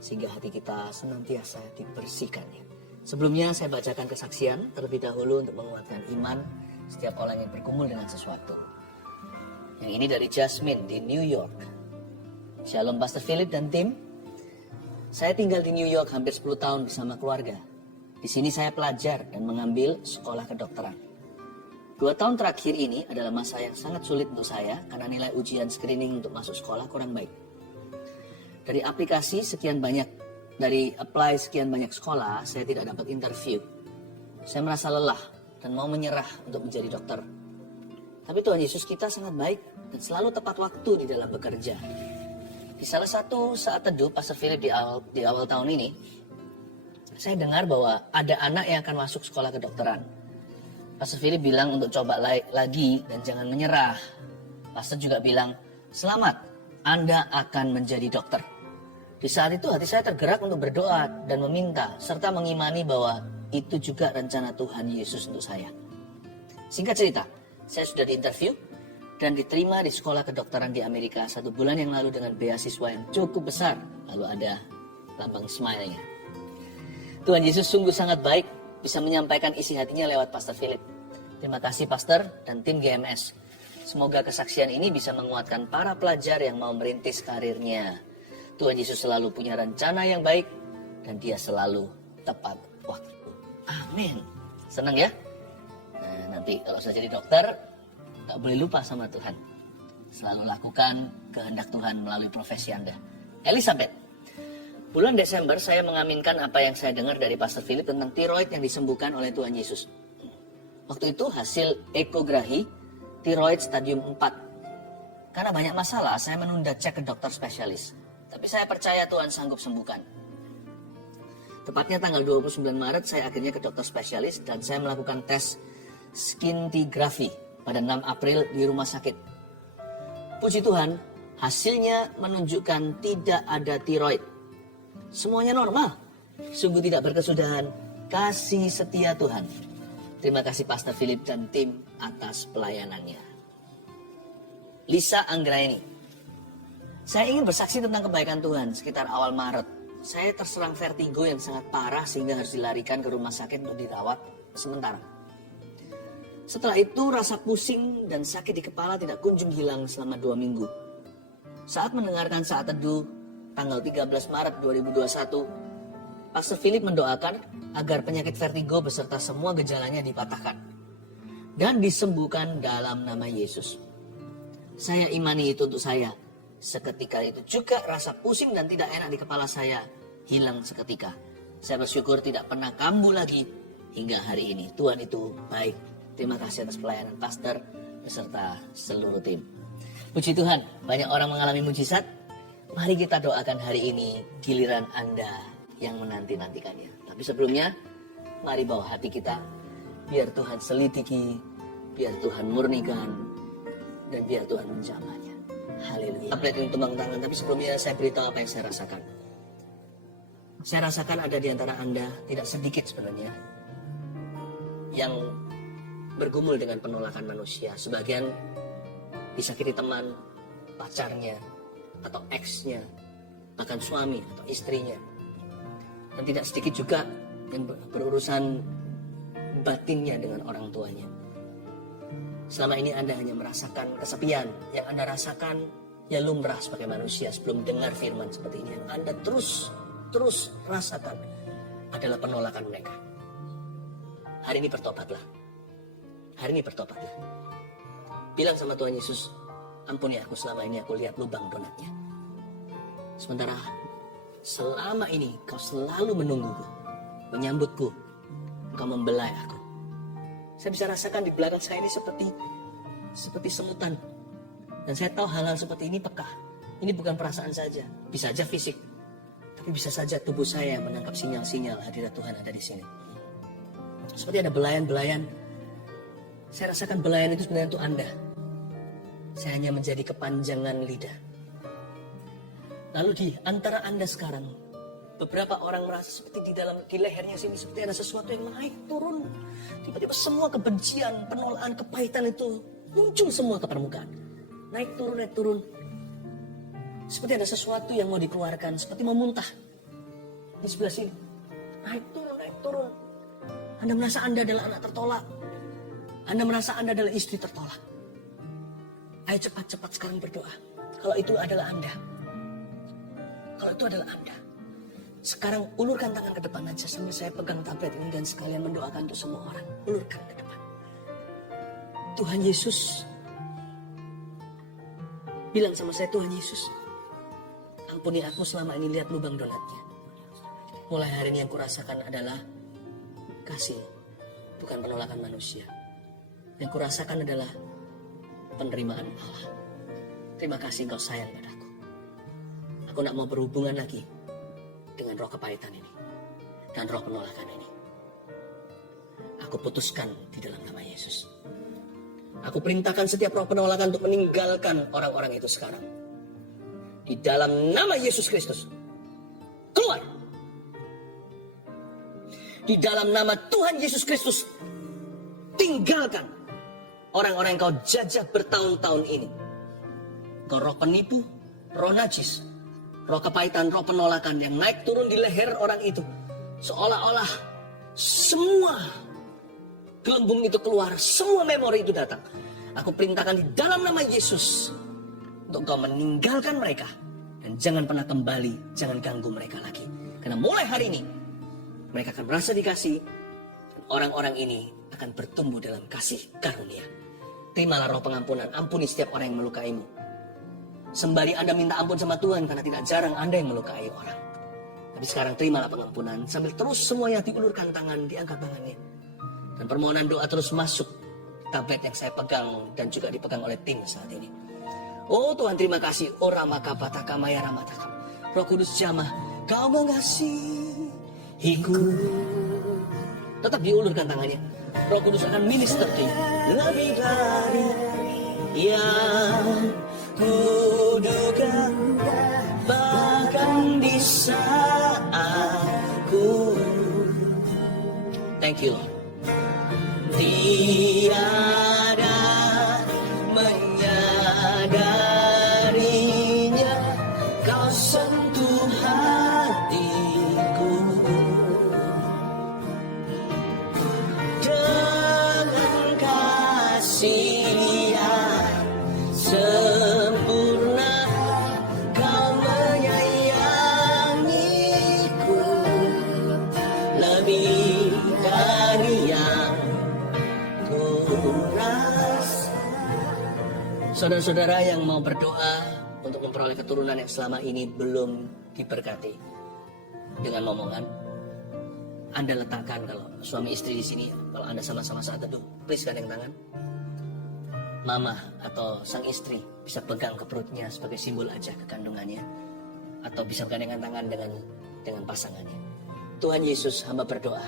sehingga hati kita senantiasa dibersihkannya. Sebelumnya saya bacakan kesaksian terlebih dahulu untuk menguatkan iman setiap orang yang bergumul dengan sesuatu. Yang ini dari Jasmine di New York. Shalom Pastor Philip dan tim. Saya tinggal di New York hampir 10 tahun bersama keluarga. Di sini saya pelajar dan mengambil sekolah kedokteran. 2 tahun terakhir ini adalah masa yang sangat sulit untuk saya karena nilai ujian screening untuk masuk sekolah kurang baik. Dari aplikasi sekian banyak, dari apply sekian banyak sekolah, saya tidak dapat interview. Saya merasa lelah dan mau menyerah untuk menjadi dokter. Tapi Tuhan Yesus kita sangat baik dan selalu tepat waktu di dalam bekerja. Di salah satu saat teduh Pastor Philip di awal tahun ini, saya dengar bahwa ada anak yang akan masuk sekolah kedokteran. Pastor Philip bilang untuk coba lagi dan jangan menyerah. Pastor juga bilang, selamat, Anda akan menjadi dokter. Di saat itu hati saya tergerak untuk berdoa dan meminta, serta mengimani bahwa itu juga rencana Tuhan Yesus untuk saya. Singkat cerita, saya sudah diinterview dan diterima di sekolah kedokteran di Amerika 1 bulan yang lalu dengan beasiswa yang cukup besar. Lalu ada lambang smile-nya. Tuhan Yesus sungguh sangat baik, bisa menyampaikan isi hatinya lewat Pastor Philip. Terima kasih Pastor dan tim GMS. Semoga kesaksian ini bisa menguatkan para pelajar yang mau merintis karirnya. Tuhan Yesus selalu punya rencana yang baik dan dia selalu tepat waktu. Amin. Senang ya? Nah, nanti kalau sudah jadi dokter, tak boleh lupa sama Tuhan. Selalu lakukan kehendak Tuhan melalui profesi Anda. Elizabeth, bulan Desember saya mengaminkan apa yang saya dengar dari Pastor Philip tentang tiroid yang disembuhkan oleh Tuhan Yesus. Waktu itu hasil ekografi tiroid stadium 4. Karena banyak masalah, saya menunda cek ke dokter spesialis. Tapi saya percaya Tuhan sanggup sembuhkan. Tepatnya tanggal 29 Maret saya akhirnya ke dokter spesialis dan saya melakukan tes scintigraphy pada 6 April di rumah sakit. Puji Tuhan, hasilnya menunjukkan tidak ada tiroid. Semuanya normal. Sungguh tidak berkesudahan. Kasih setia Tuhan. Terima kasih Pastor Philip dan tim atas pelayanannya. Lisa Anggraini. Saya ingin bersaksi tentang kebaikan Tuhan sekitar awal Maret. Saya terserang vertigo yang sangat parah sehingga harus dilarikan ke rumah sakit untuk dirawat sementara. Setelah itu rasa pusing dan sakit di kepala tidak kunjung hilang selama 2 minggu. Saat mendengarkan saat teduh tanggal 13 Maret 2021, Pastor Philip mendoakan agar penyakit vertigo beserta semua gejalanya dipatahkan dan disembuhkan dalam nama Yesus. Saya imani itu untuk saya. Seketika itu juga rasa pusing dan tidak enak di kepala saya hilang seketika. Saya bersyukur tidak pernah kambuh lagi hingga hari ini. Tuhan itu baik. Terima kasih atas pelayanan pastor beserta seluruh tim. Puji Tuhan, banyak orang mengalami mujizat. Mari kita doakan hari ini giliran Anda yang menanti-nantikannya. Tapi sebelumnya, mari bawa hati kita. Biar Tuhan selidiki, biar Tuhan murnikan, dan biar Tuhan menjamahnya. Haleluya. Update untuk tembang tangan, tapi sebelumnya saya beritahu apa yang saya rasakan. Saya rasakan ada di antara Anda, tidak sedikit sebenarnya, yang bergumul dengan penolakan manusia. Sebagian disakiti teman, pacarnya, atau ex-nya, bahkan suami atau istrinya. Dan tidak sedikit juga yang berurusan batinnya dengan orang tuanya. Selama ini Anda hanya merasakan kesepian. Yang Anda rasakan ya lumrah sebagai manusia sebelum dengar firman seperti ini. Yang Anda terus rasakan adalah penolakan mereka. Hari ini bertobatlah. Hari ini bertobatlah. Bilang sama Tuhan Yesus, ampuni aku selama ini aku lihat lubang donatnya. Sementara selama ini kau selalu menungguku, menyambutku, kau membelai aku. Saya bisa rasakan di belakang saya ini seperti semutan. Dan saya tahu hal-hal seperti ini peka. Ini bukan perasaan saja, bisa saja fisik. Tapi bisa saja tubuh saya menangkap sinyal-sinyal hadirat Tuhan ada di sini. Seperti ada belayan-belayan. Saya rasakan belayan itu sebenarnya untuk Anda. Saya hanya menjadi kepanjangan lidah. Lalu di antara Anda sekarang, beberapa orang merasa seperti di lehernya sini seperti ada sesuatu yang naik turun. Tiba-tiba semua kebencian, penolakan, kepahitan itu muncul semua ke permukaan. Naik turun. Seperti ada sesuatu yang mau dikeluarkan, seperti mau muntah. Di sebelah sini, naik turun. Anda merasa Anda adalah anak tertolak. Anda merasa Anda adalah istri tertolak. Ayo cepat-cepat sekarang berdoa. Kalau itu adalah Anda. Sekarang ulurkan tangan ke depan aja sambil saya pegang tablet ini dan sekalian mendoakan untuk semua orang. Ulurkan ke depan. Tuhan Yesus. Bilang sama saya, Tuhan Yesus, ampuni aku selama ini lihat lubang donatnya. Mulai hari ini yang kurasakan adalah kasih, bukan penolakan manusia. Yang kurasakan adalah penerimaan Allah. Terima kasih Engkau sayang padaku. Aku tidak mau berhubungan lagi dengan roh kepahitan ini dan roh penolakan ini. Aku putuskan di dalam nama Yesus. Aku perintahkan setiap roh penolakan untuk meninggalkan orang-orang itu sekarang. Di dalam nama Yesus Kristus. Keluar. Di dalam nama Tuhan Yesus Kristus. Tinggalkan orang-orang yang kau jajah bertahun-tahun ini. Kau roh penipu, roh najis, roh kepahitan, roh penolakan yang naik turun di leher orang itu. Seolah-olah semua gelembung itu keluar, semua memori itu datang. Aku perintahkan di dalam nama Yesus untuk kau meninggalkan mereka. Dan jangan pernah kembali, jangan ganggu mereka lagi. Karena mulai hari ini, mereka akan merasa dikasih. Dan orang-orang ini akan bertumbuh dalam kasih karunia. Terimalah roh pengampunan, ampuni setiap orang yang melukaimu. Sembari Anda minta ampun sama Tuhan, karena tidak jarang Anda yang melukai orang. Tapi sekarang terimalah pengampunan, sambil terus semuanya diulurkan tangan, diangkat tangannya. Dan permohonan doa terus masuk tablet yang saya pegang dan juga dipegang oleh tim saat ini. Oh Tuhan, terima kasih. Oh Ramakapataka Maya Ramatakam. Roh Kudus jamah, kau mengasihiku. Tetap diulurkan tangannya. Roh Kudus akan minister to you. Lebih dari yang kuduga, bahkan di saat ku. Thank you Lord. Tiada menyadarinya, kau sentuh hatiku dengan kasih yang sempurna. Kau menyayangiku lebih dari yang saudara-saudara yang mau berdoa untuk memperoleh keturunan yang selama ini belum diberkati dengan momongan, Anda letakkan, kalau suami istri di sini, kalau Anda sama-sama saat teduh, please gandeng tangan. Mama atau sang istri bisa pegang ke perutnya sebagai simbol aja kekandungannya, atau bisa gandengan tangan dengan pasangannya. Tuhan Yesus, hamba berdoa.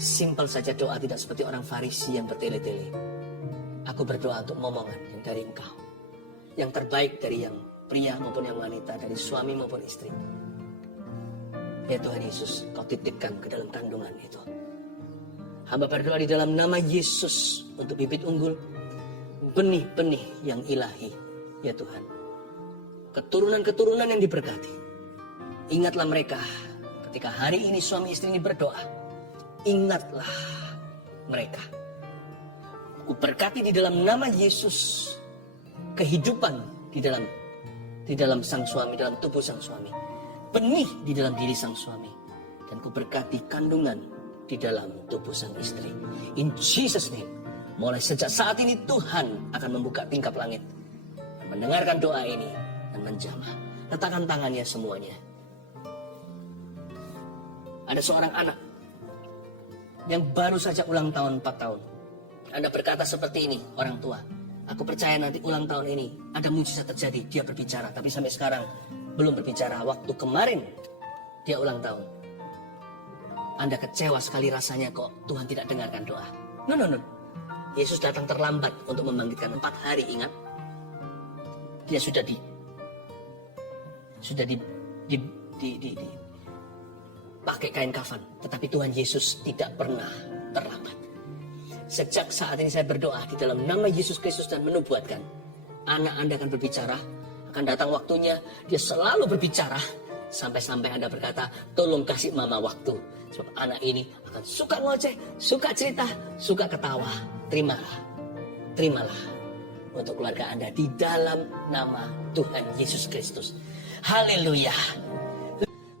Simpel saja doa, tidak seperti orang Farisi yang bertele-tele. Aku berdoa untuk momongan yang dari Engkau. Yang terbaik dari yang pria maupun yang wanita, dari suami maupun istri. Ya Tuhan Yesus, Kau titipkan ke dalam kandungan itu. Hamba berdoa di dalam nama Yesus untuk bibit unggul, benih-benih yang ilahi. Ya Tuhan, keturunan-keturunan yang diberkati. Ingatlah mereka ketika hari ini suami istri ini berdoa. Ingatlah mereka. Ku berkati di dalam nama Yesus kehidupan di dalam sang suami, dalam tubuh sang suami, benih di dalam diri sang suami, dan ku berkati kandungan di dalam tubuh sang istri. In Jesus name, mulai sejak saat ini Tuhan akan membuka tingkap langit dan mendengarkan doa ini dan menjamah. Letakkan tangannya semuanya. Ada seorang anak yang baru saja ulang tahun 4 tahun. Anda berkata seperti ini, orang tua. Aku percaya nanti ulang tahun ini ada mujizat terjadi. Dia berbicara, tapi sampai sekarang belum berbicara. Waktu kemarin dia ulang tahun. Anda kecewa sekali rasanya kok Tuhan tidak dengarkan doa. No. Yesus datang terlambat untuk membangkitkan 4 hari, ingat. Dia sudah pakai kain kafan, tetapi Tuhan Yesus tidak pernah terlambat. Sejak saat ini saya berdoa di dalam nama Yesus Kristus dan menubuatkan, anak Anda akan berbicara, akan datang waktunya, dia selalu berbicara, sampai-sampai Anda berkata, tolong kasih mama waktu. Sebab anak ini akan suka ngoceh, suka cerita, suka ketawa. Terimalah untuk keluarga Anda di dalam nama Tuhan Yesus Kristus. Haleluya.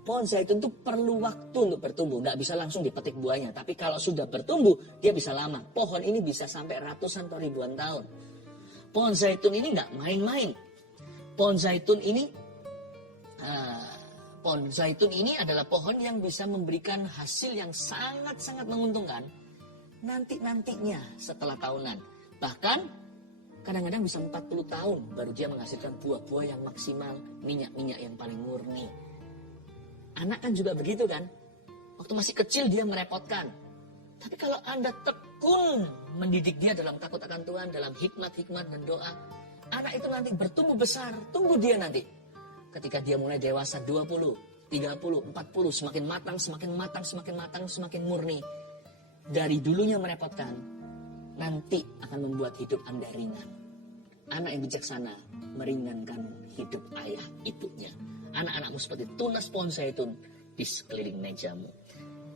Pohon zaitun itu perlu waktu untuk bertumbuh. Nggak bisa langsung dipetik buahnya. Tapi kalau sudah bertumbuh, dia bisa lama. Pohon ini bisa sampai ratusan atau ribuan tahun. Pohon zaitun ini nggak main-main. Pohon zaitun ini adalah pohon yang bisa memberikan hasil yang sangat-sangat menguntungkan. Nantinya setelah tahunan. Bahkan kadang-kadang bisa 40 tahun baru dia menghasilkan buah-buah yang maksimal. Minyak-minyak yang paling murni. Anak kan juga begitu kan. Waktu masih kecil dia merepotkan. Tapi kalau Anda tekun mendidik dia dalam takut akan Tuhan, dalam hikmat-hikmat dan doa, anak itu nanti bertumbuh besar. Tunggu dia nanti. Ketika dia mulai dewasa 20, 30, 40, semakin matang, semakin murni. Dari dulunya merepotkan, nanti akan membuat hidup Anda ringan. Anak yang bijaksana meringankan hidup ayah ibunya. Anak-anakmu seperti tunas pohon zaitun di sekeliling mejamu.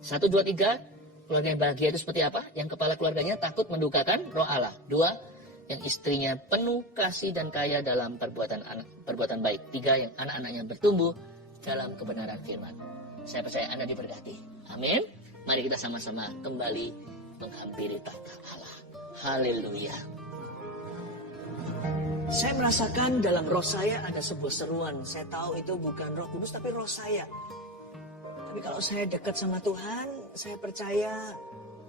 1, 2, 3, keluarga yang bahagia itu seperti apa? Yang kepala keluarganya takut mendukakan roh Allah. 2, yang istrinya penuh kasih dan kaya dalam perbuatan baik. 3, yang anak-anaknya bertumbuh dalam kebenaran firman. Saya percaya Anda diberkati. Amin. Mari kita sama-sama kembali menghampiri tahta Allah. Haleluya. Saya merasakan dalam roh saya ada sebuah seruan. Saya tahu itu bukan Roh Kudus tapi roh saya. Tapi kalau saya dekat sama Tuhan, saya percaya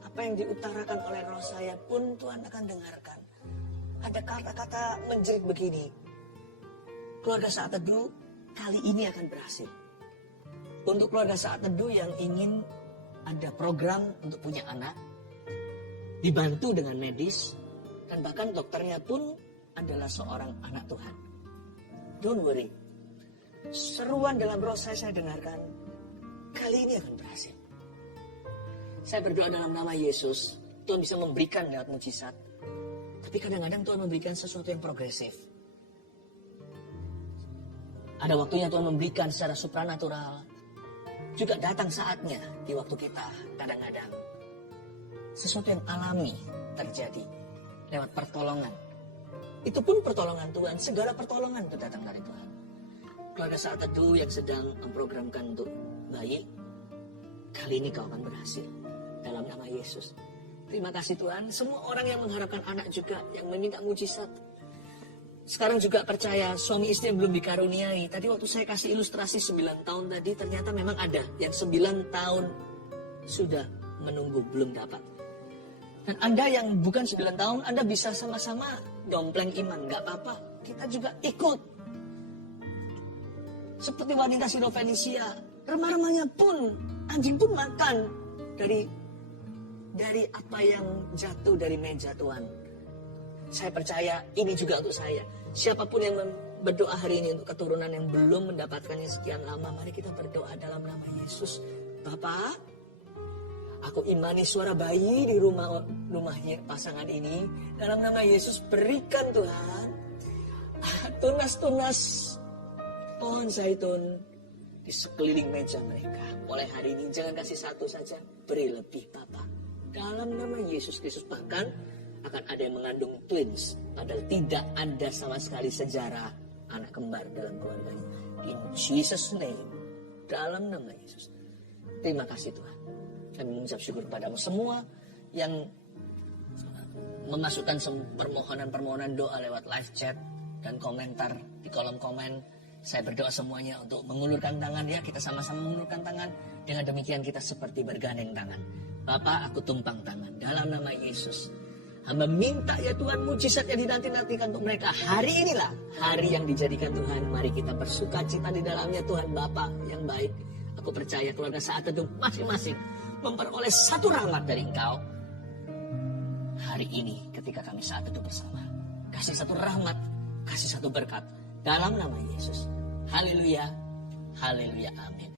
apa yang diutarakan oleh roh saya pun Tuhan akan dengarkan. Ada kata-kata menjerit begini. Keluarga Saat Teduh kali ini akan berhasil. Untuk keluarga Saat Teduh yang ingin ada program untuk punya anak, dibantu dengan medis, dan bahkan dokternya pun adalah seorang anak Tuhan. Don't worry. Seruan dalam roh saya dengarkan. Kali ini akan berhasil. Saya berdoa dalam nama Yesus. Tuhan bisa memberikan lewat mujizat. Tapi kadang-kadang Tuhan memberikan sesuatu yang progresif. Ada waktunya Tuhan memberikan secara supranatural. Juga datang saatnya di waktu kita kadang-kadang. Sesuatu yang alami terjadi lewat pertolongan. Itu pun pertolongan Tuhan. Segala pertolongan itu datang dari Tuhan. Keluarga Saat Teduh yang sedang memprogramkan untuk bayi, kali ini kau akan berhasil. Dalam nama Yesus. Terima kasih Tuhan. Semua orang yang mengharapkan anak juga, yang meminta mujizat. Sekarang juga percaya suami istri yang belum dikaruniai. Tadi waktu saya kasih ilustrasi 9 tahun tadi, ternyata memang ada yang 9 tahun sudah menunggu belum dapat. Dan Anda yang bukan 9 tahun, Anda bisa sama-sama dompleng iman. Gak apa-apa, kita juga ikut. Seperti wanita Sirofenisia, remah-remahnya pun, anjing pun makan dari apa yang jatuh dari meja Tuhan. Saya percaya ini juga untuk saya. Siapapun yang berdoa hari ini untuk keturunan yang belum mendapatkannya sekian lama, mari kita berdoa dalam nama Yesus. Bapak, aku imani suara bayi di rumahnya pasangan ini. Dalam nama Yesus berikan Tuhan tunas-tunas pohon zaitun di sekeliling meja mereka. Mulai hari ini jangan kasih satu saja, beri lebih Bapa. Dalam nama Yesus Kristus, bahkan akan ada yang mengandung twins. Padahal tidak ada sama sekali sejarah anak kembar dalam keluarganya. In Jesus' name, dalam nama Yesus. Terima kasih Tuhan. Kami mengucap syukur padamu semua yang memasukkan permohonan-permohonan doa lewat live chat dan komentar di kolom komen. Saya berdoa semuanya untuk mengulurkan tangan ya. Kita sama-sama mengulurkan tangan. Dengan demikian kita seperti bergandeng tangan. Bapa, aku tumpang tangan dalam nama Yesus. Hamba minta ya Tuhan, mujizat yang dinanti-nantikan untuk mereka. Hari inilah hari yang dijadikan Tuhan. Mari kita bersuka cita di dalamnya Tuhan. Bapa yang baik, aku percaya keluarga Saat Teduh masing-masing memperoleh satu rahmat dari Engkau. Hari ini ketika kami Saat Teduh bersama. Kasih satu rahmat, kasih satu berkat. Dalam nama Yesus. Haleluya, haleluya, amin.